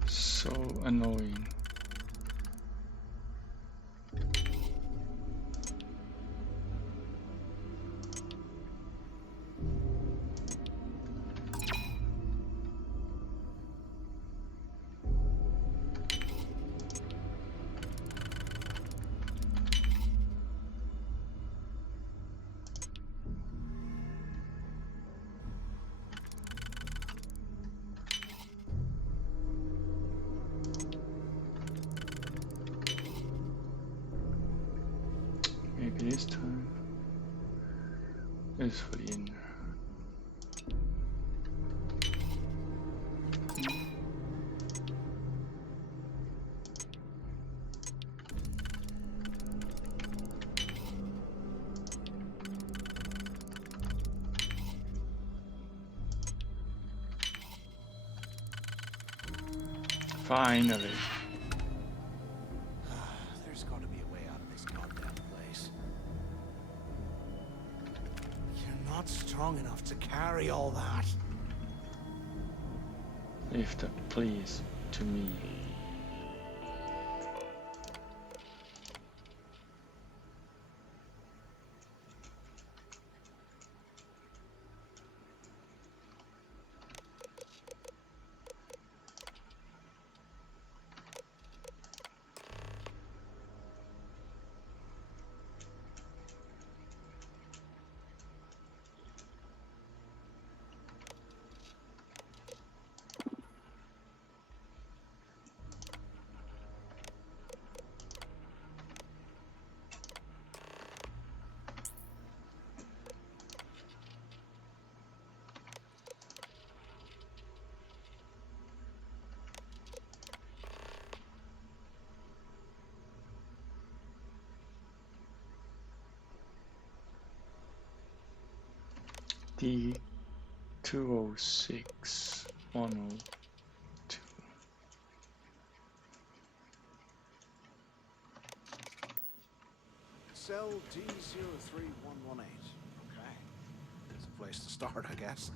So annoying. Maybe this time is for the inner. Finally. There's got to be a way out of this goddamn place. You're not strong enough to carry all that. Leave that, please, to me. D 206 102. Cell D03118. Okay. There's a place to start, I guess.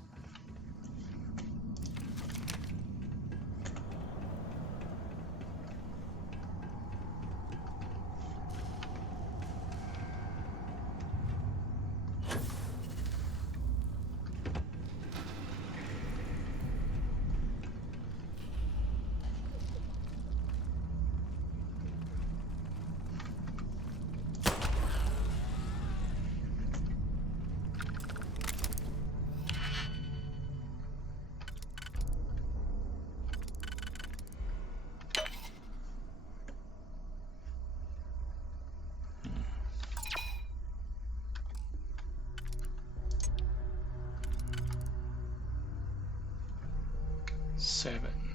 Seven.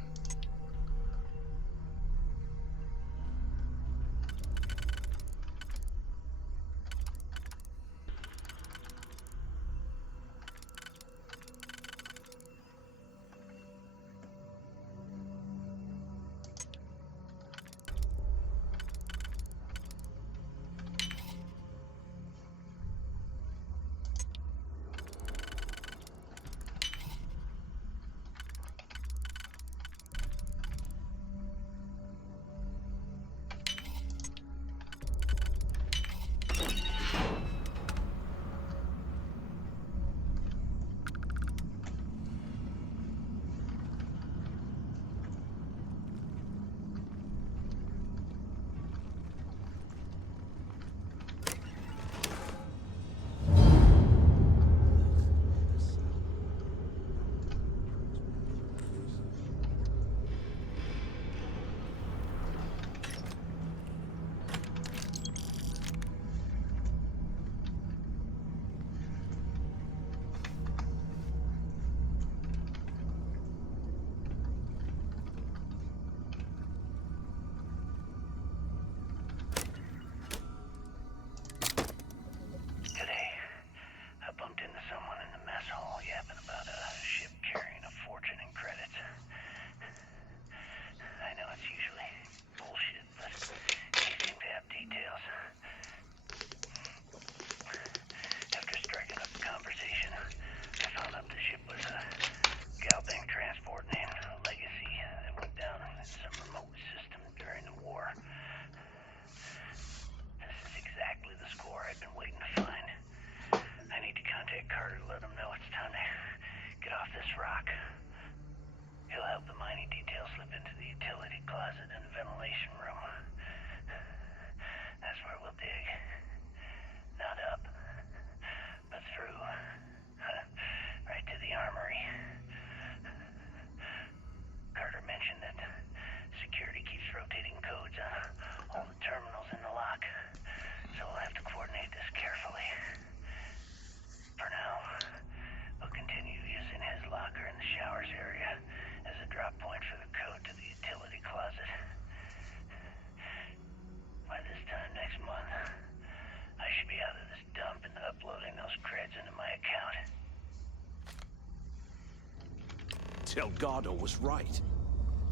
Delgado was right.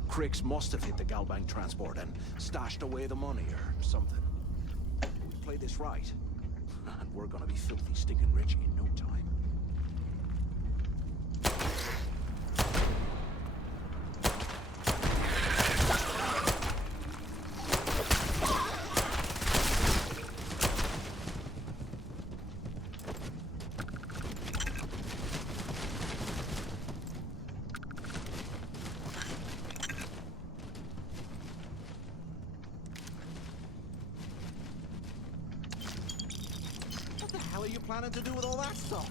Cricks must have hit the Galbank transport and stashed away the money or something. We play this right, and we're gonna be filthy stinking rich in no time. What are you planning to do with all that stuff?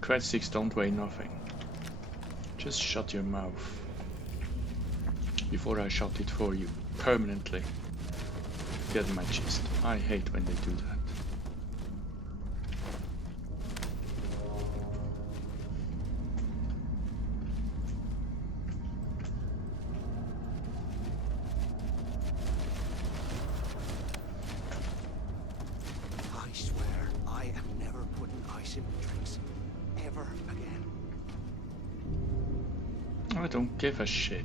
Cred 6 don't weigh nothing. Just shut your mouth. Before I shut it for you. Permanently. Get my chest. I hate when they do that. don't give a shit.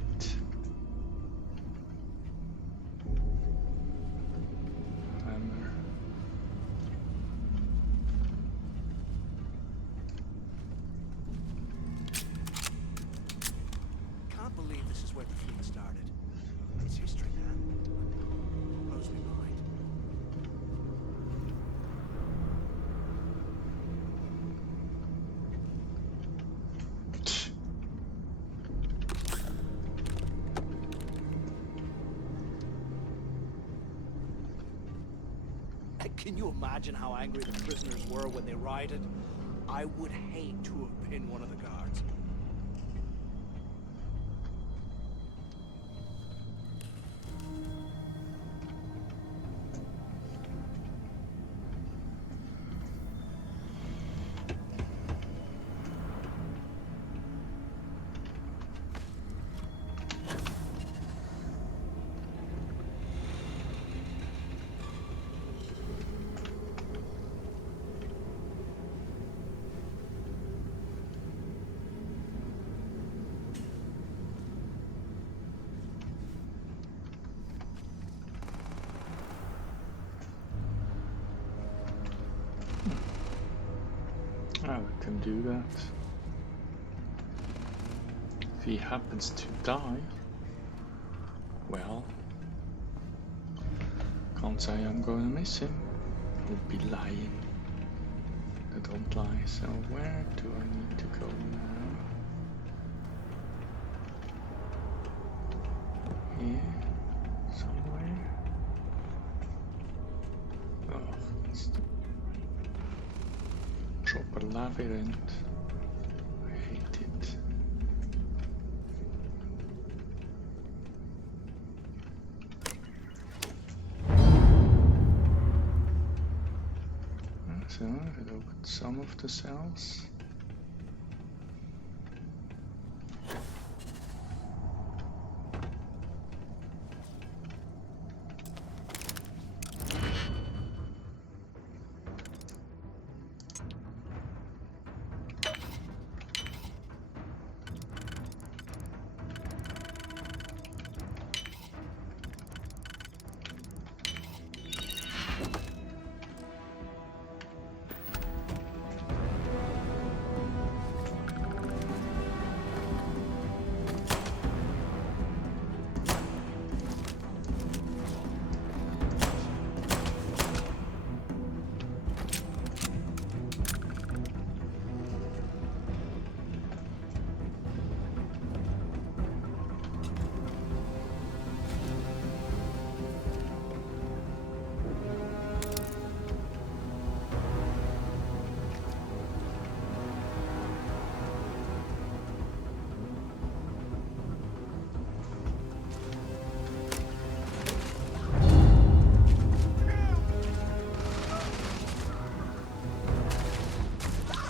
Hammer. Can't believe this is where the fleet started. It's history, man. Blows me mind. Can you imagine how angry the prisoners were when they rioted? I would hate to have been one of the guards. Oh, we can do that. If he happens to die, well, can't say I'm gonna miss him. I would be lying. I don't lie, so where do I need to go now? Here? Somewhere? Oh, it's the proper labyrinth. I hate it. So I opened some of the cells.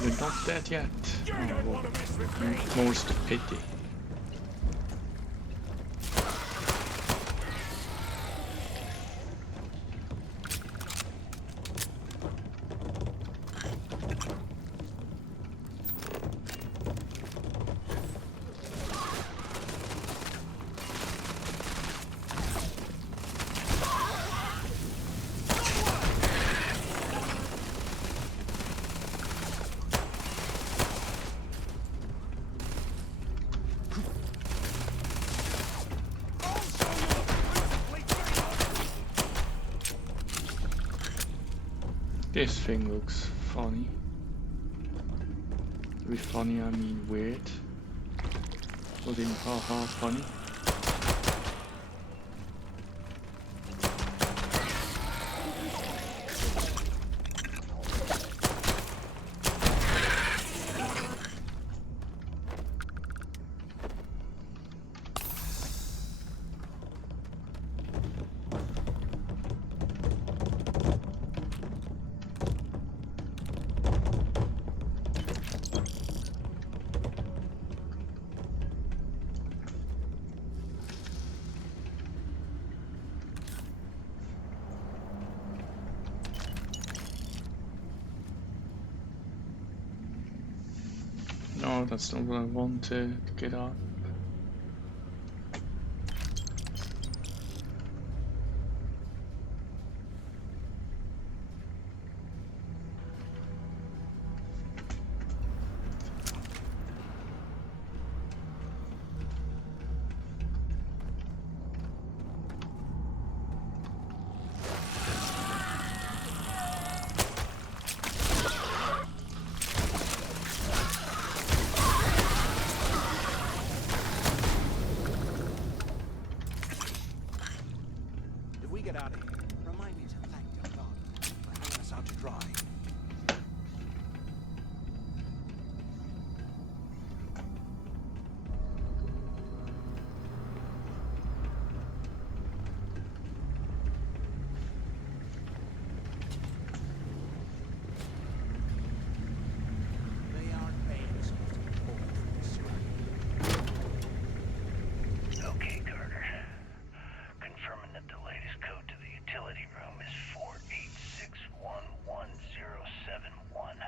You're not dead yet. Oh, well, more stupidity. This thing looks funny. With funny I mean weird. But in haha funny. No, that's not what I wanted. Get up. get out of here, remind me to thank Delgado for hanging us out to dry. Okay, Carter. Confirming that the latest code to the utility room is 48611071.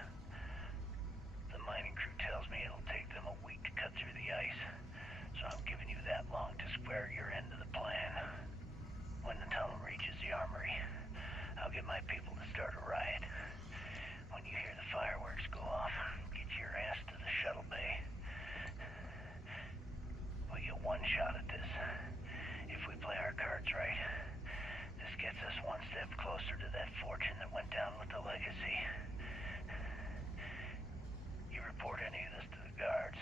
The mining crew tells me it'll take them a week to cut through the ice, so I'm giving you that long to square your end of the plan. When the tunnel reaches the armory, I'll get my people to start a riot. When you hear the fireworks go off, get your ass to the shuttle bay. We get one shot at this. If we play our cards right, this gets us one step closer to that fortune that went down with the Legacy. You report any of this to the guards,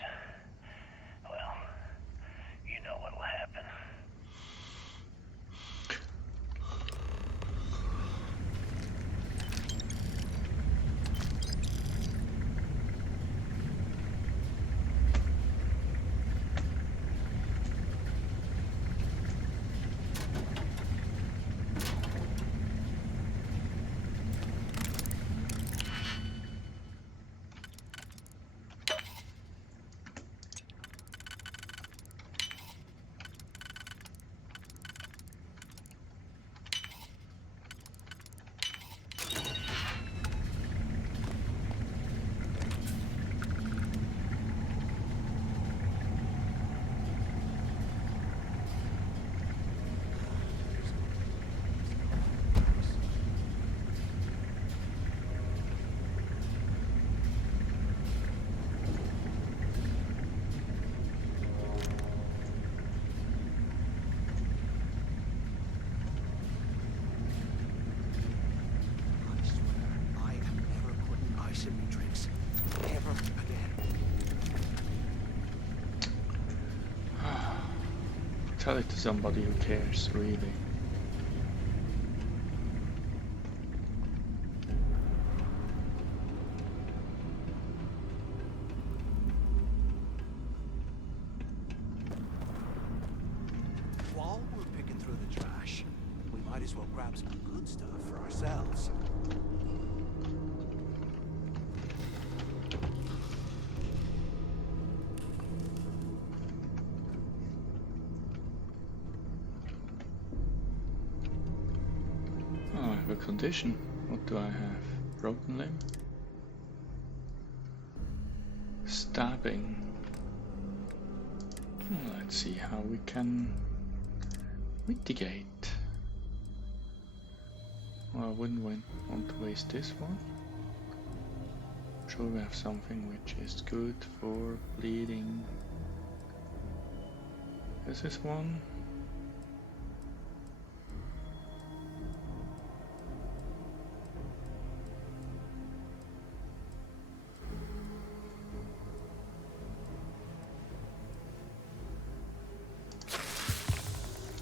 well, you know what'll happen. Tell it to somebody who cares, really. While we're picking through the trash, we might as well grab some good stuff for ourselves. Oh, I have a condition. What do I have? Broken limb? Stabbing. Let's see how we can mitigate. Well, I wouldn't want to waste this one. I'm sure we have something which is good for bleeding. This is one.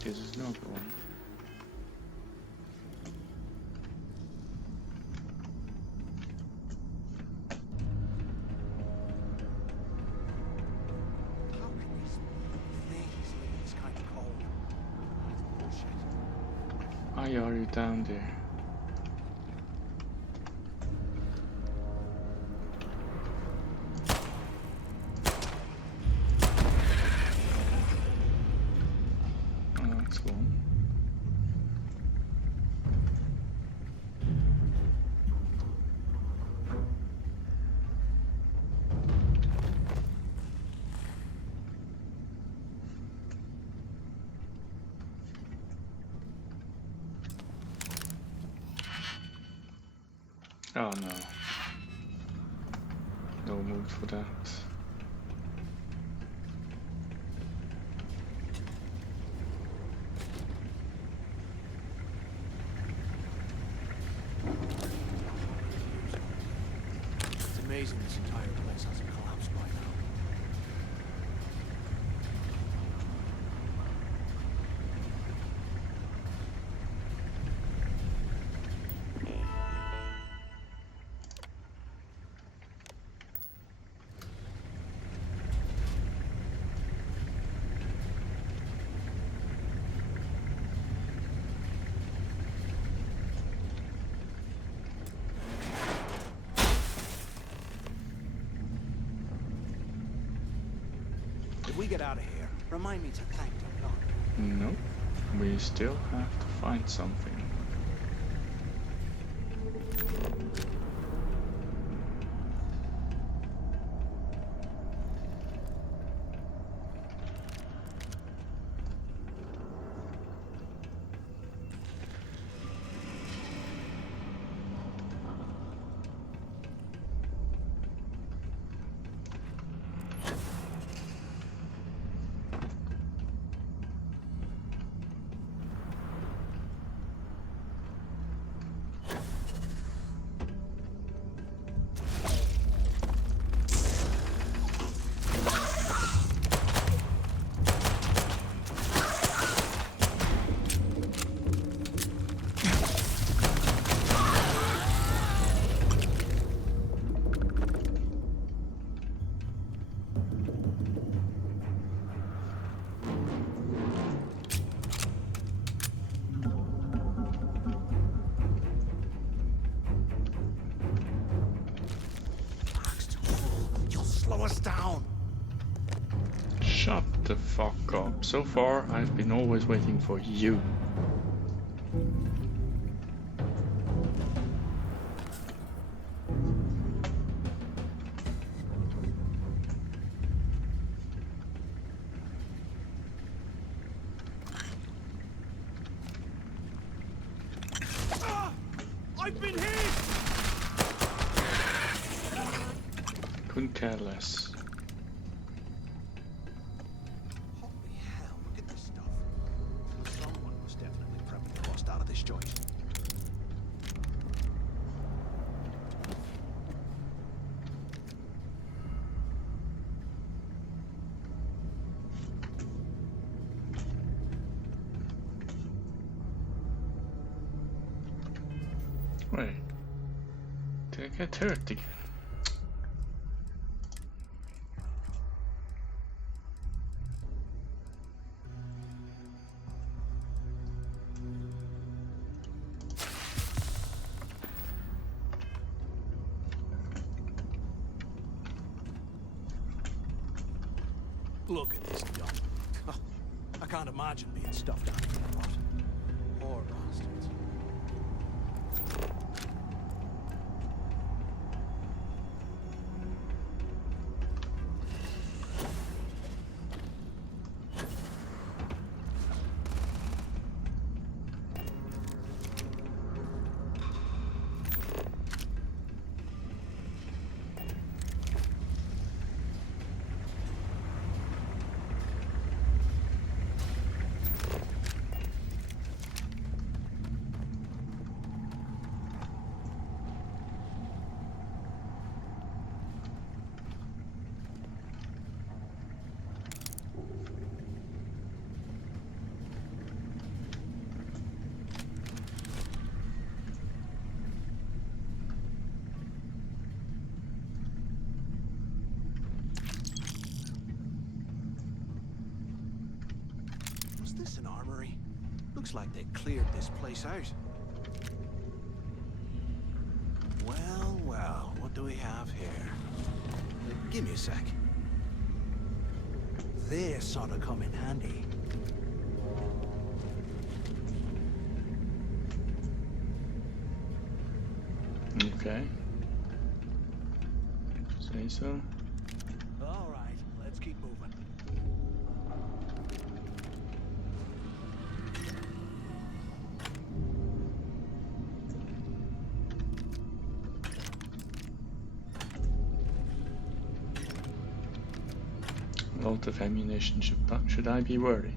This is another one. How can these things be this kind of cold? That's bullshit. Why are you down there? Oh no. No mood for that. It's amazing this entire place hasn't collapsed by now. If we get out of here, remind me to thank Delgado. No, we still have to find something. Slow us down. Shut the fuck up. So far, I've been always waiting for you. I've been hit! Couldn't care less. Holy hell, look at this stuff. Someone was definitely prepping the rust out of this joint. Wait. Did I get hurt again? Look at this dump. I can't imagine being stuffed down in the pot. Poor bastards. Was this an armory? Looks like they cleared this place out. Well, well, what do we have here? Give me a sec. This ought to come in handy. Okay. Say so. All right, let's keep moving. A lot of ammunition. Should I be worried?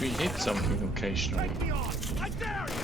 We hit something occasionally. I dare you!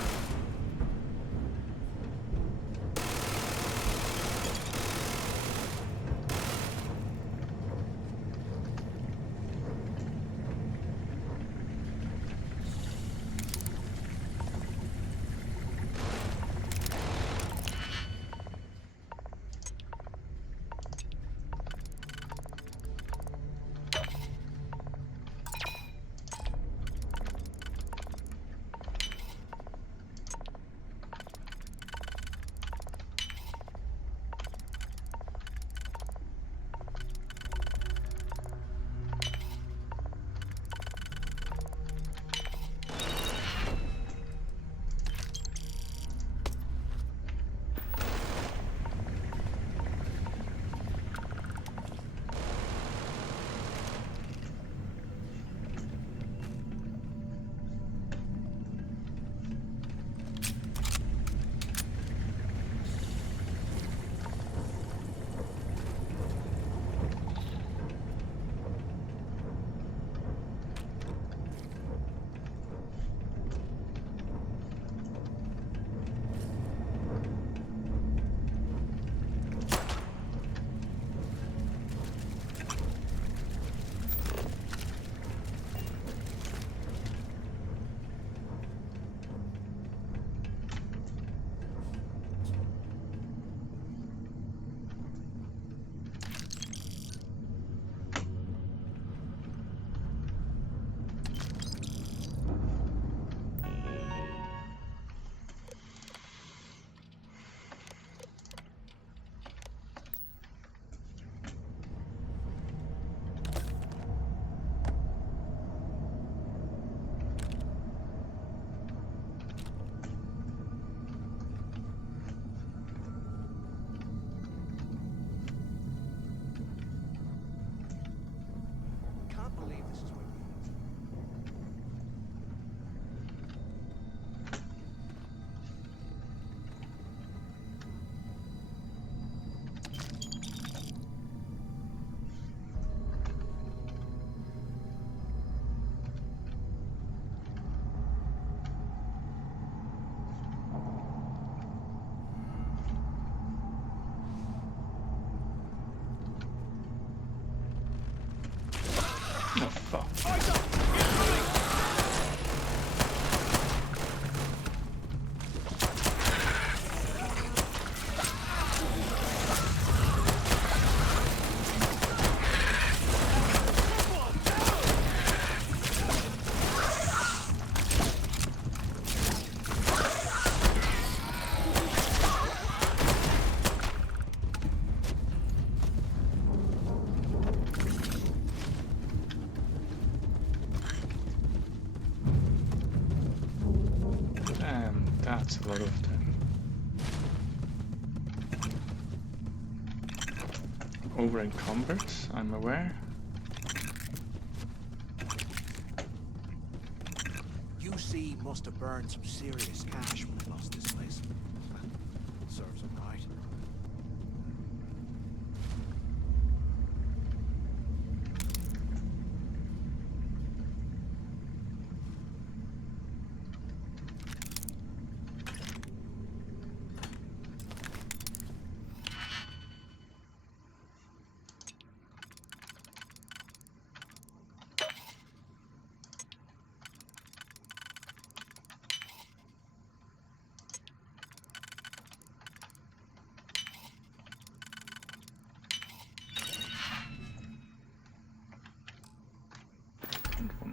Oh, fuck. That's a lot of them. Over encumbered, I'm aware. UC must have burned some serious cash when they lost this place. Serves them right.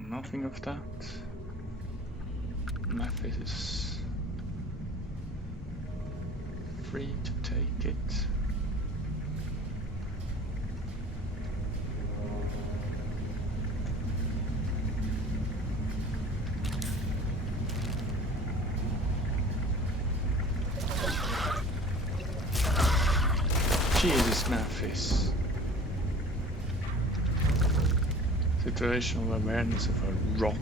Nothing of that. Memphis is free to take it. Jesus, Memphis. Situational awareness of a rock.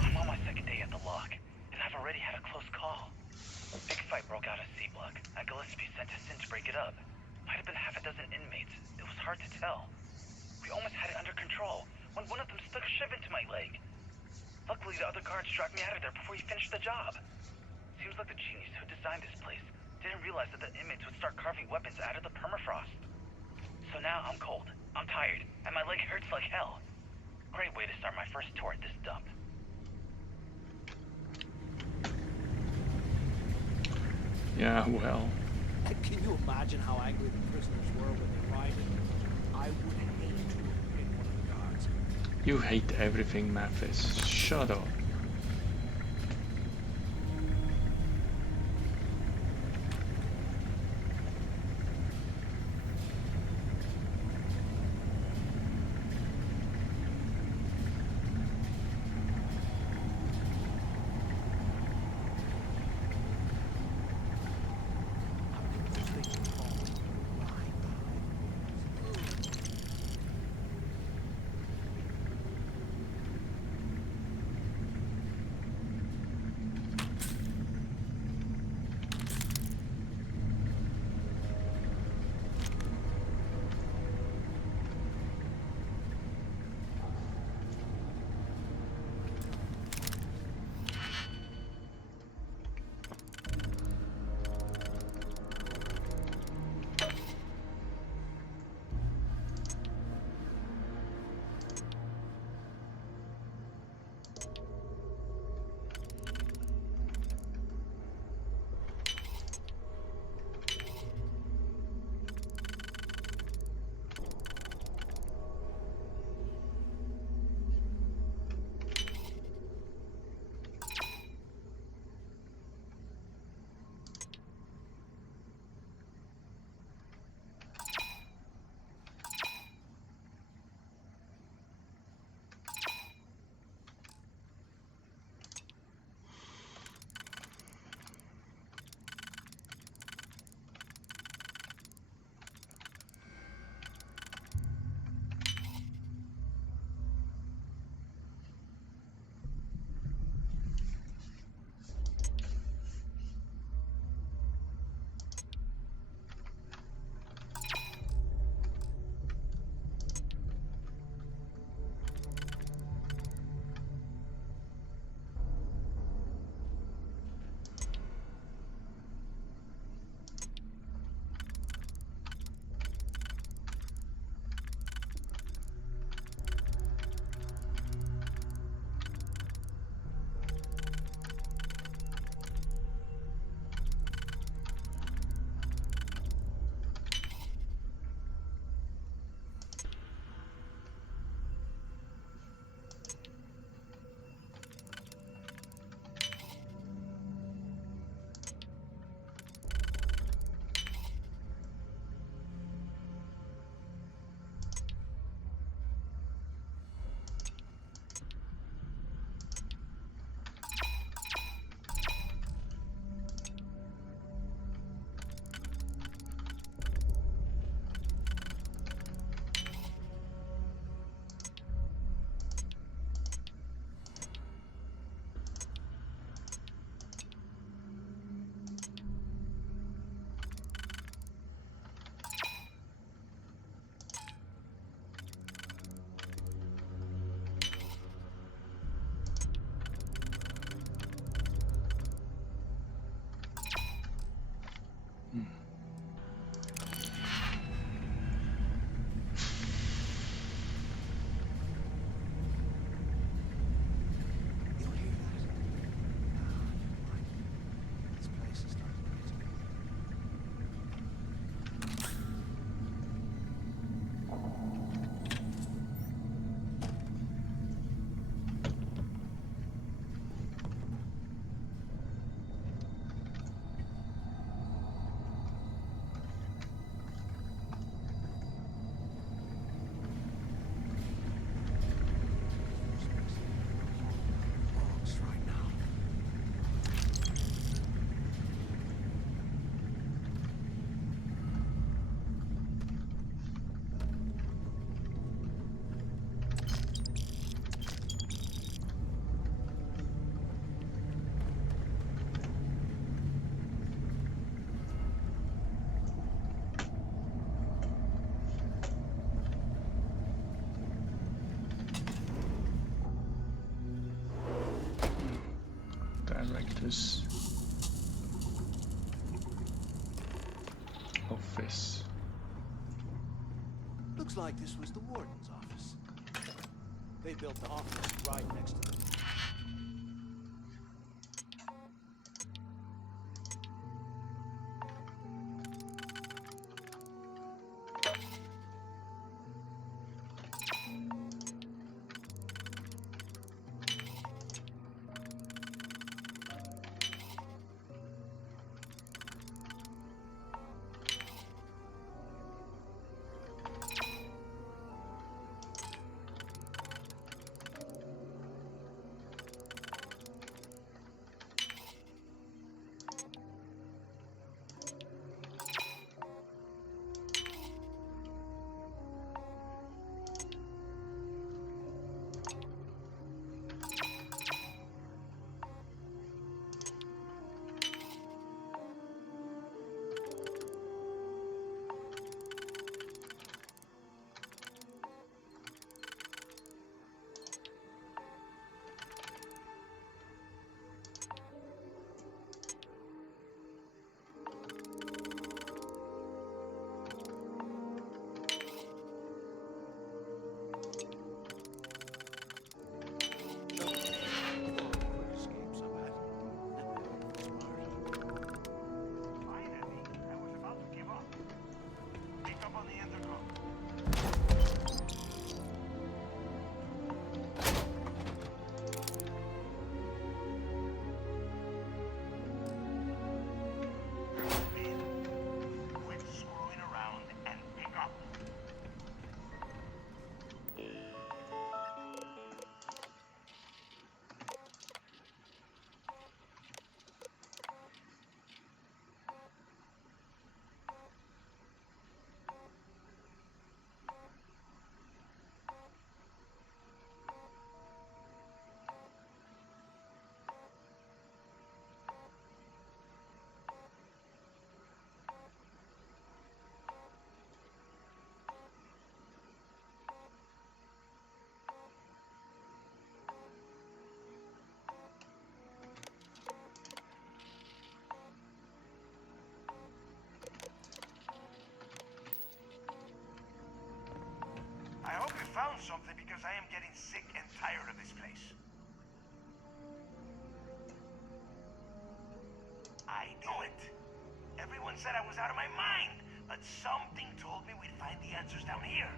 I'm on my second day at the lock, and I've already had a close call. A big fight broke out at C Block, and Gillespie sent us in to break it up. Might have been half a dozen inmates. It was hard to tell. We almost had it under control when one of them stuck a shiv into my leg. Luckily, the other guards dragged me out of there before he finished the job. Seems like the genius who designed this place didn't realize that the inmates would start carving weapons out of the permafrost. So now I'm cold, I'm tired, and my leg hurts like hell. Great way to start my first tour at this dump. Yeah, well. Can you imagine how angry the prisoners were when they rioted? I would hate to have been one of the guards. You hate everything, Mathis. Shut up. office. Office. Looks like this was the warden's office. They built the office right next to them. I hope you found something because I am getting sick and tired of this place. I knew it. Everyone said I was out of my mind, but something told me we'd find the answers down here.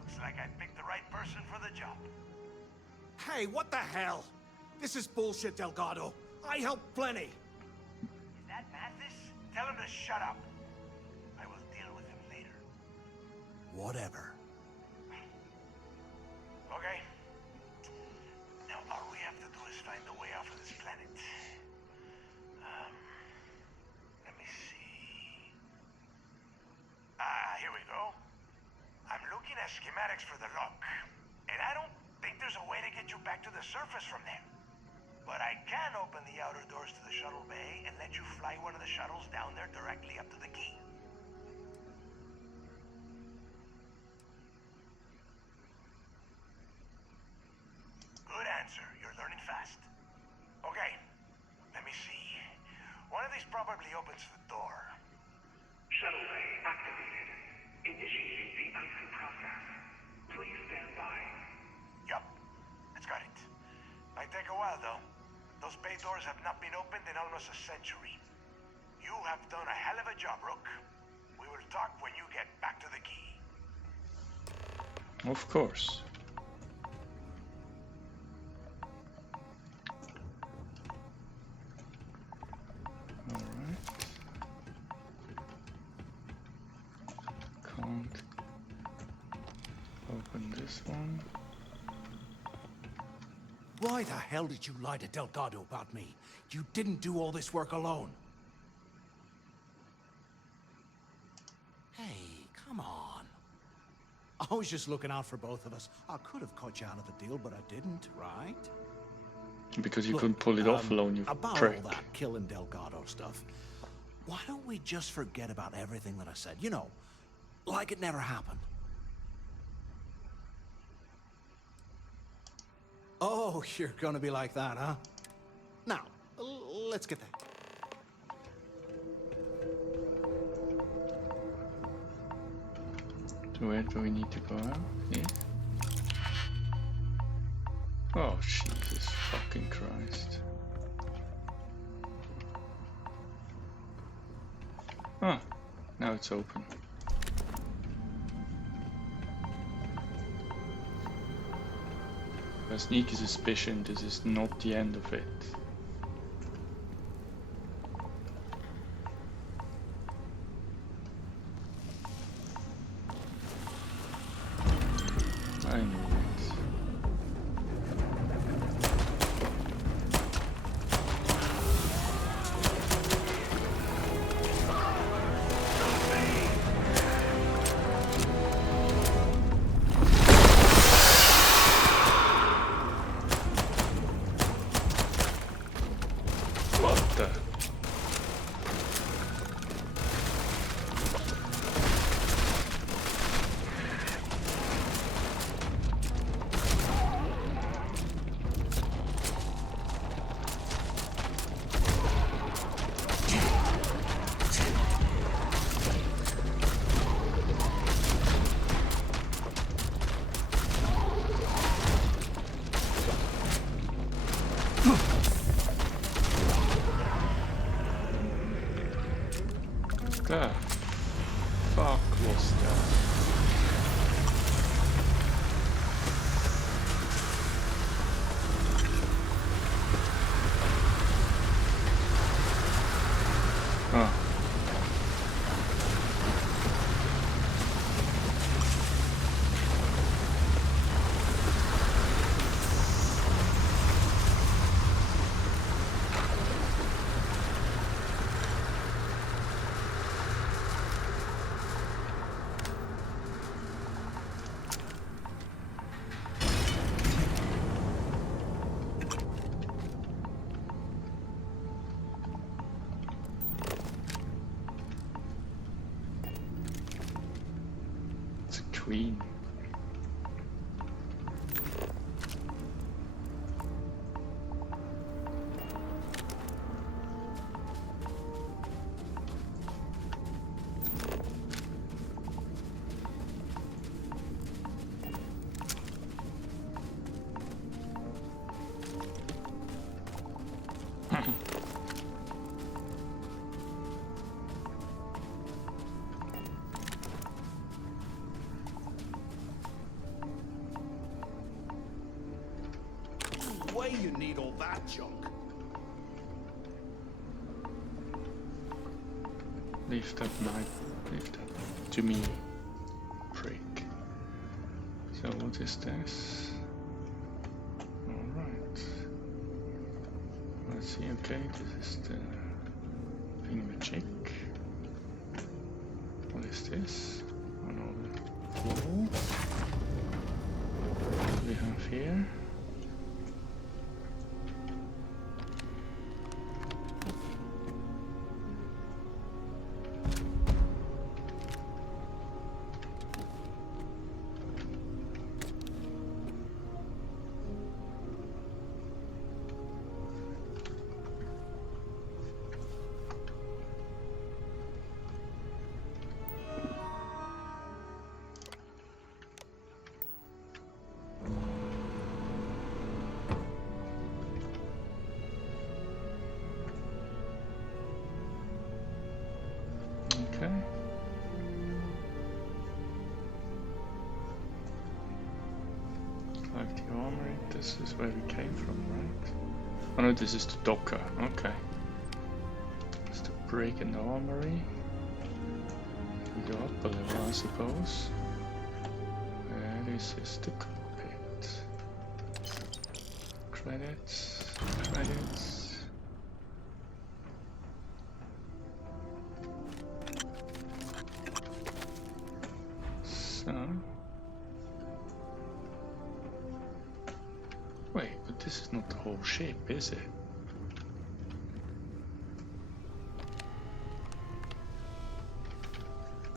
Looks like I picked the right person for the job. Hey, what the hell? This is bullshit, Delgado. I helped plenty. Is that Mathis? Tell him to shut up. I will deal with him later. Whatever. Okay. Now all we have to do is find the way off of this planet. Let me see. Here we go. I'm looking at schematics for the lock. And I don't think there's a way to get you back to the surface from there. But I can open the outer doors to the shuttle bay and let you fly one of the shuttles down there directly up to the key. Good answer. You're learning fast. Okay. Let me see. One of these probably opens the door. Shuttle bay activated. Initiating the exit process. Please stand by. Yup. It's got it. Might take a while, though. Those bay doors have not been opened in almost a century. You have done a hell of a job, Rook. We will talk when you get back to the key. Of course. Alright. Can't open this one. Why the hell did you lie to Delgado about me? You didn't do all this work alone. Hey, come on. I was just looking out for both of us. I could have cut you out of the deal, but I didn't, right? Because you Look, couldn't pull it off alone, you about prick. all that killing Delgado stuff, why don't we just forget about everything that I said? You know, like it never happened. Oh, you're gonna be like that, huh? Now, let's get that. So where do we need to go out? Here? Oh, Jesus fucking Christ. Ah, now it's open. A sneaky suspicion this is not the end of it. I knew it. What the? The fuck was that? Oh. It's a queen. Why you need all that junk? Leave that knife. Leave that to me, prick. So what is this? Alright. Let's see, okay, this is the thingamajig. What is this? Another wall. What do we have here? Okay. Like the armory, this is where we came from, right? Oh no, this is the docker, okay. It's the break in the armory. We go up a level, I suppose. This is the cockpit. Credits, credits. Wait, but this is not the whole ship, is it?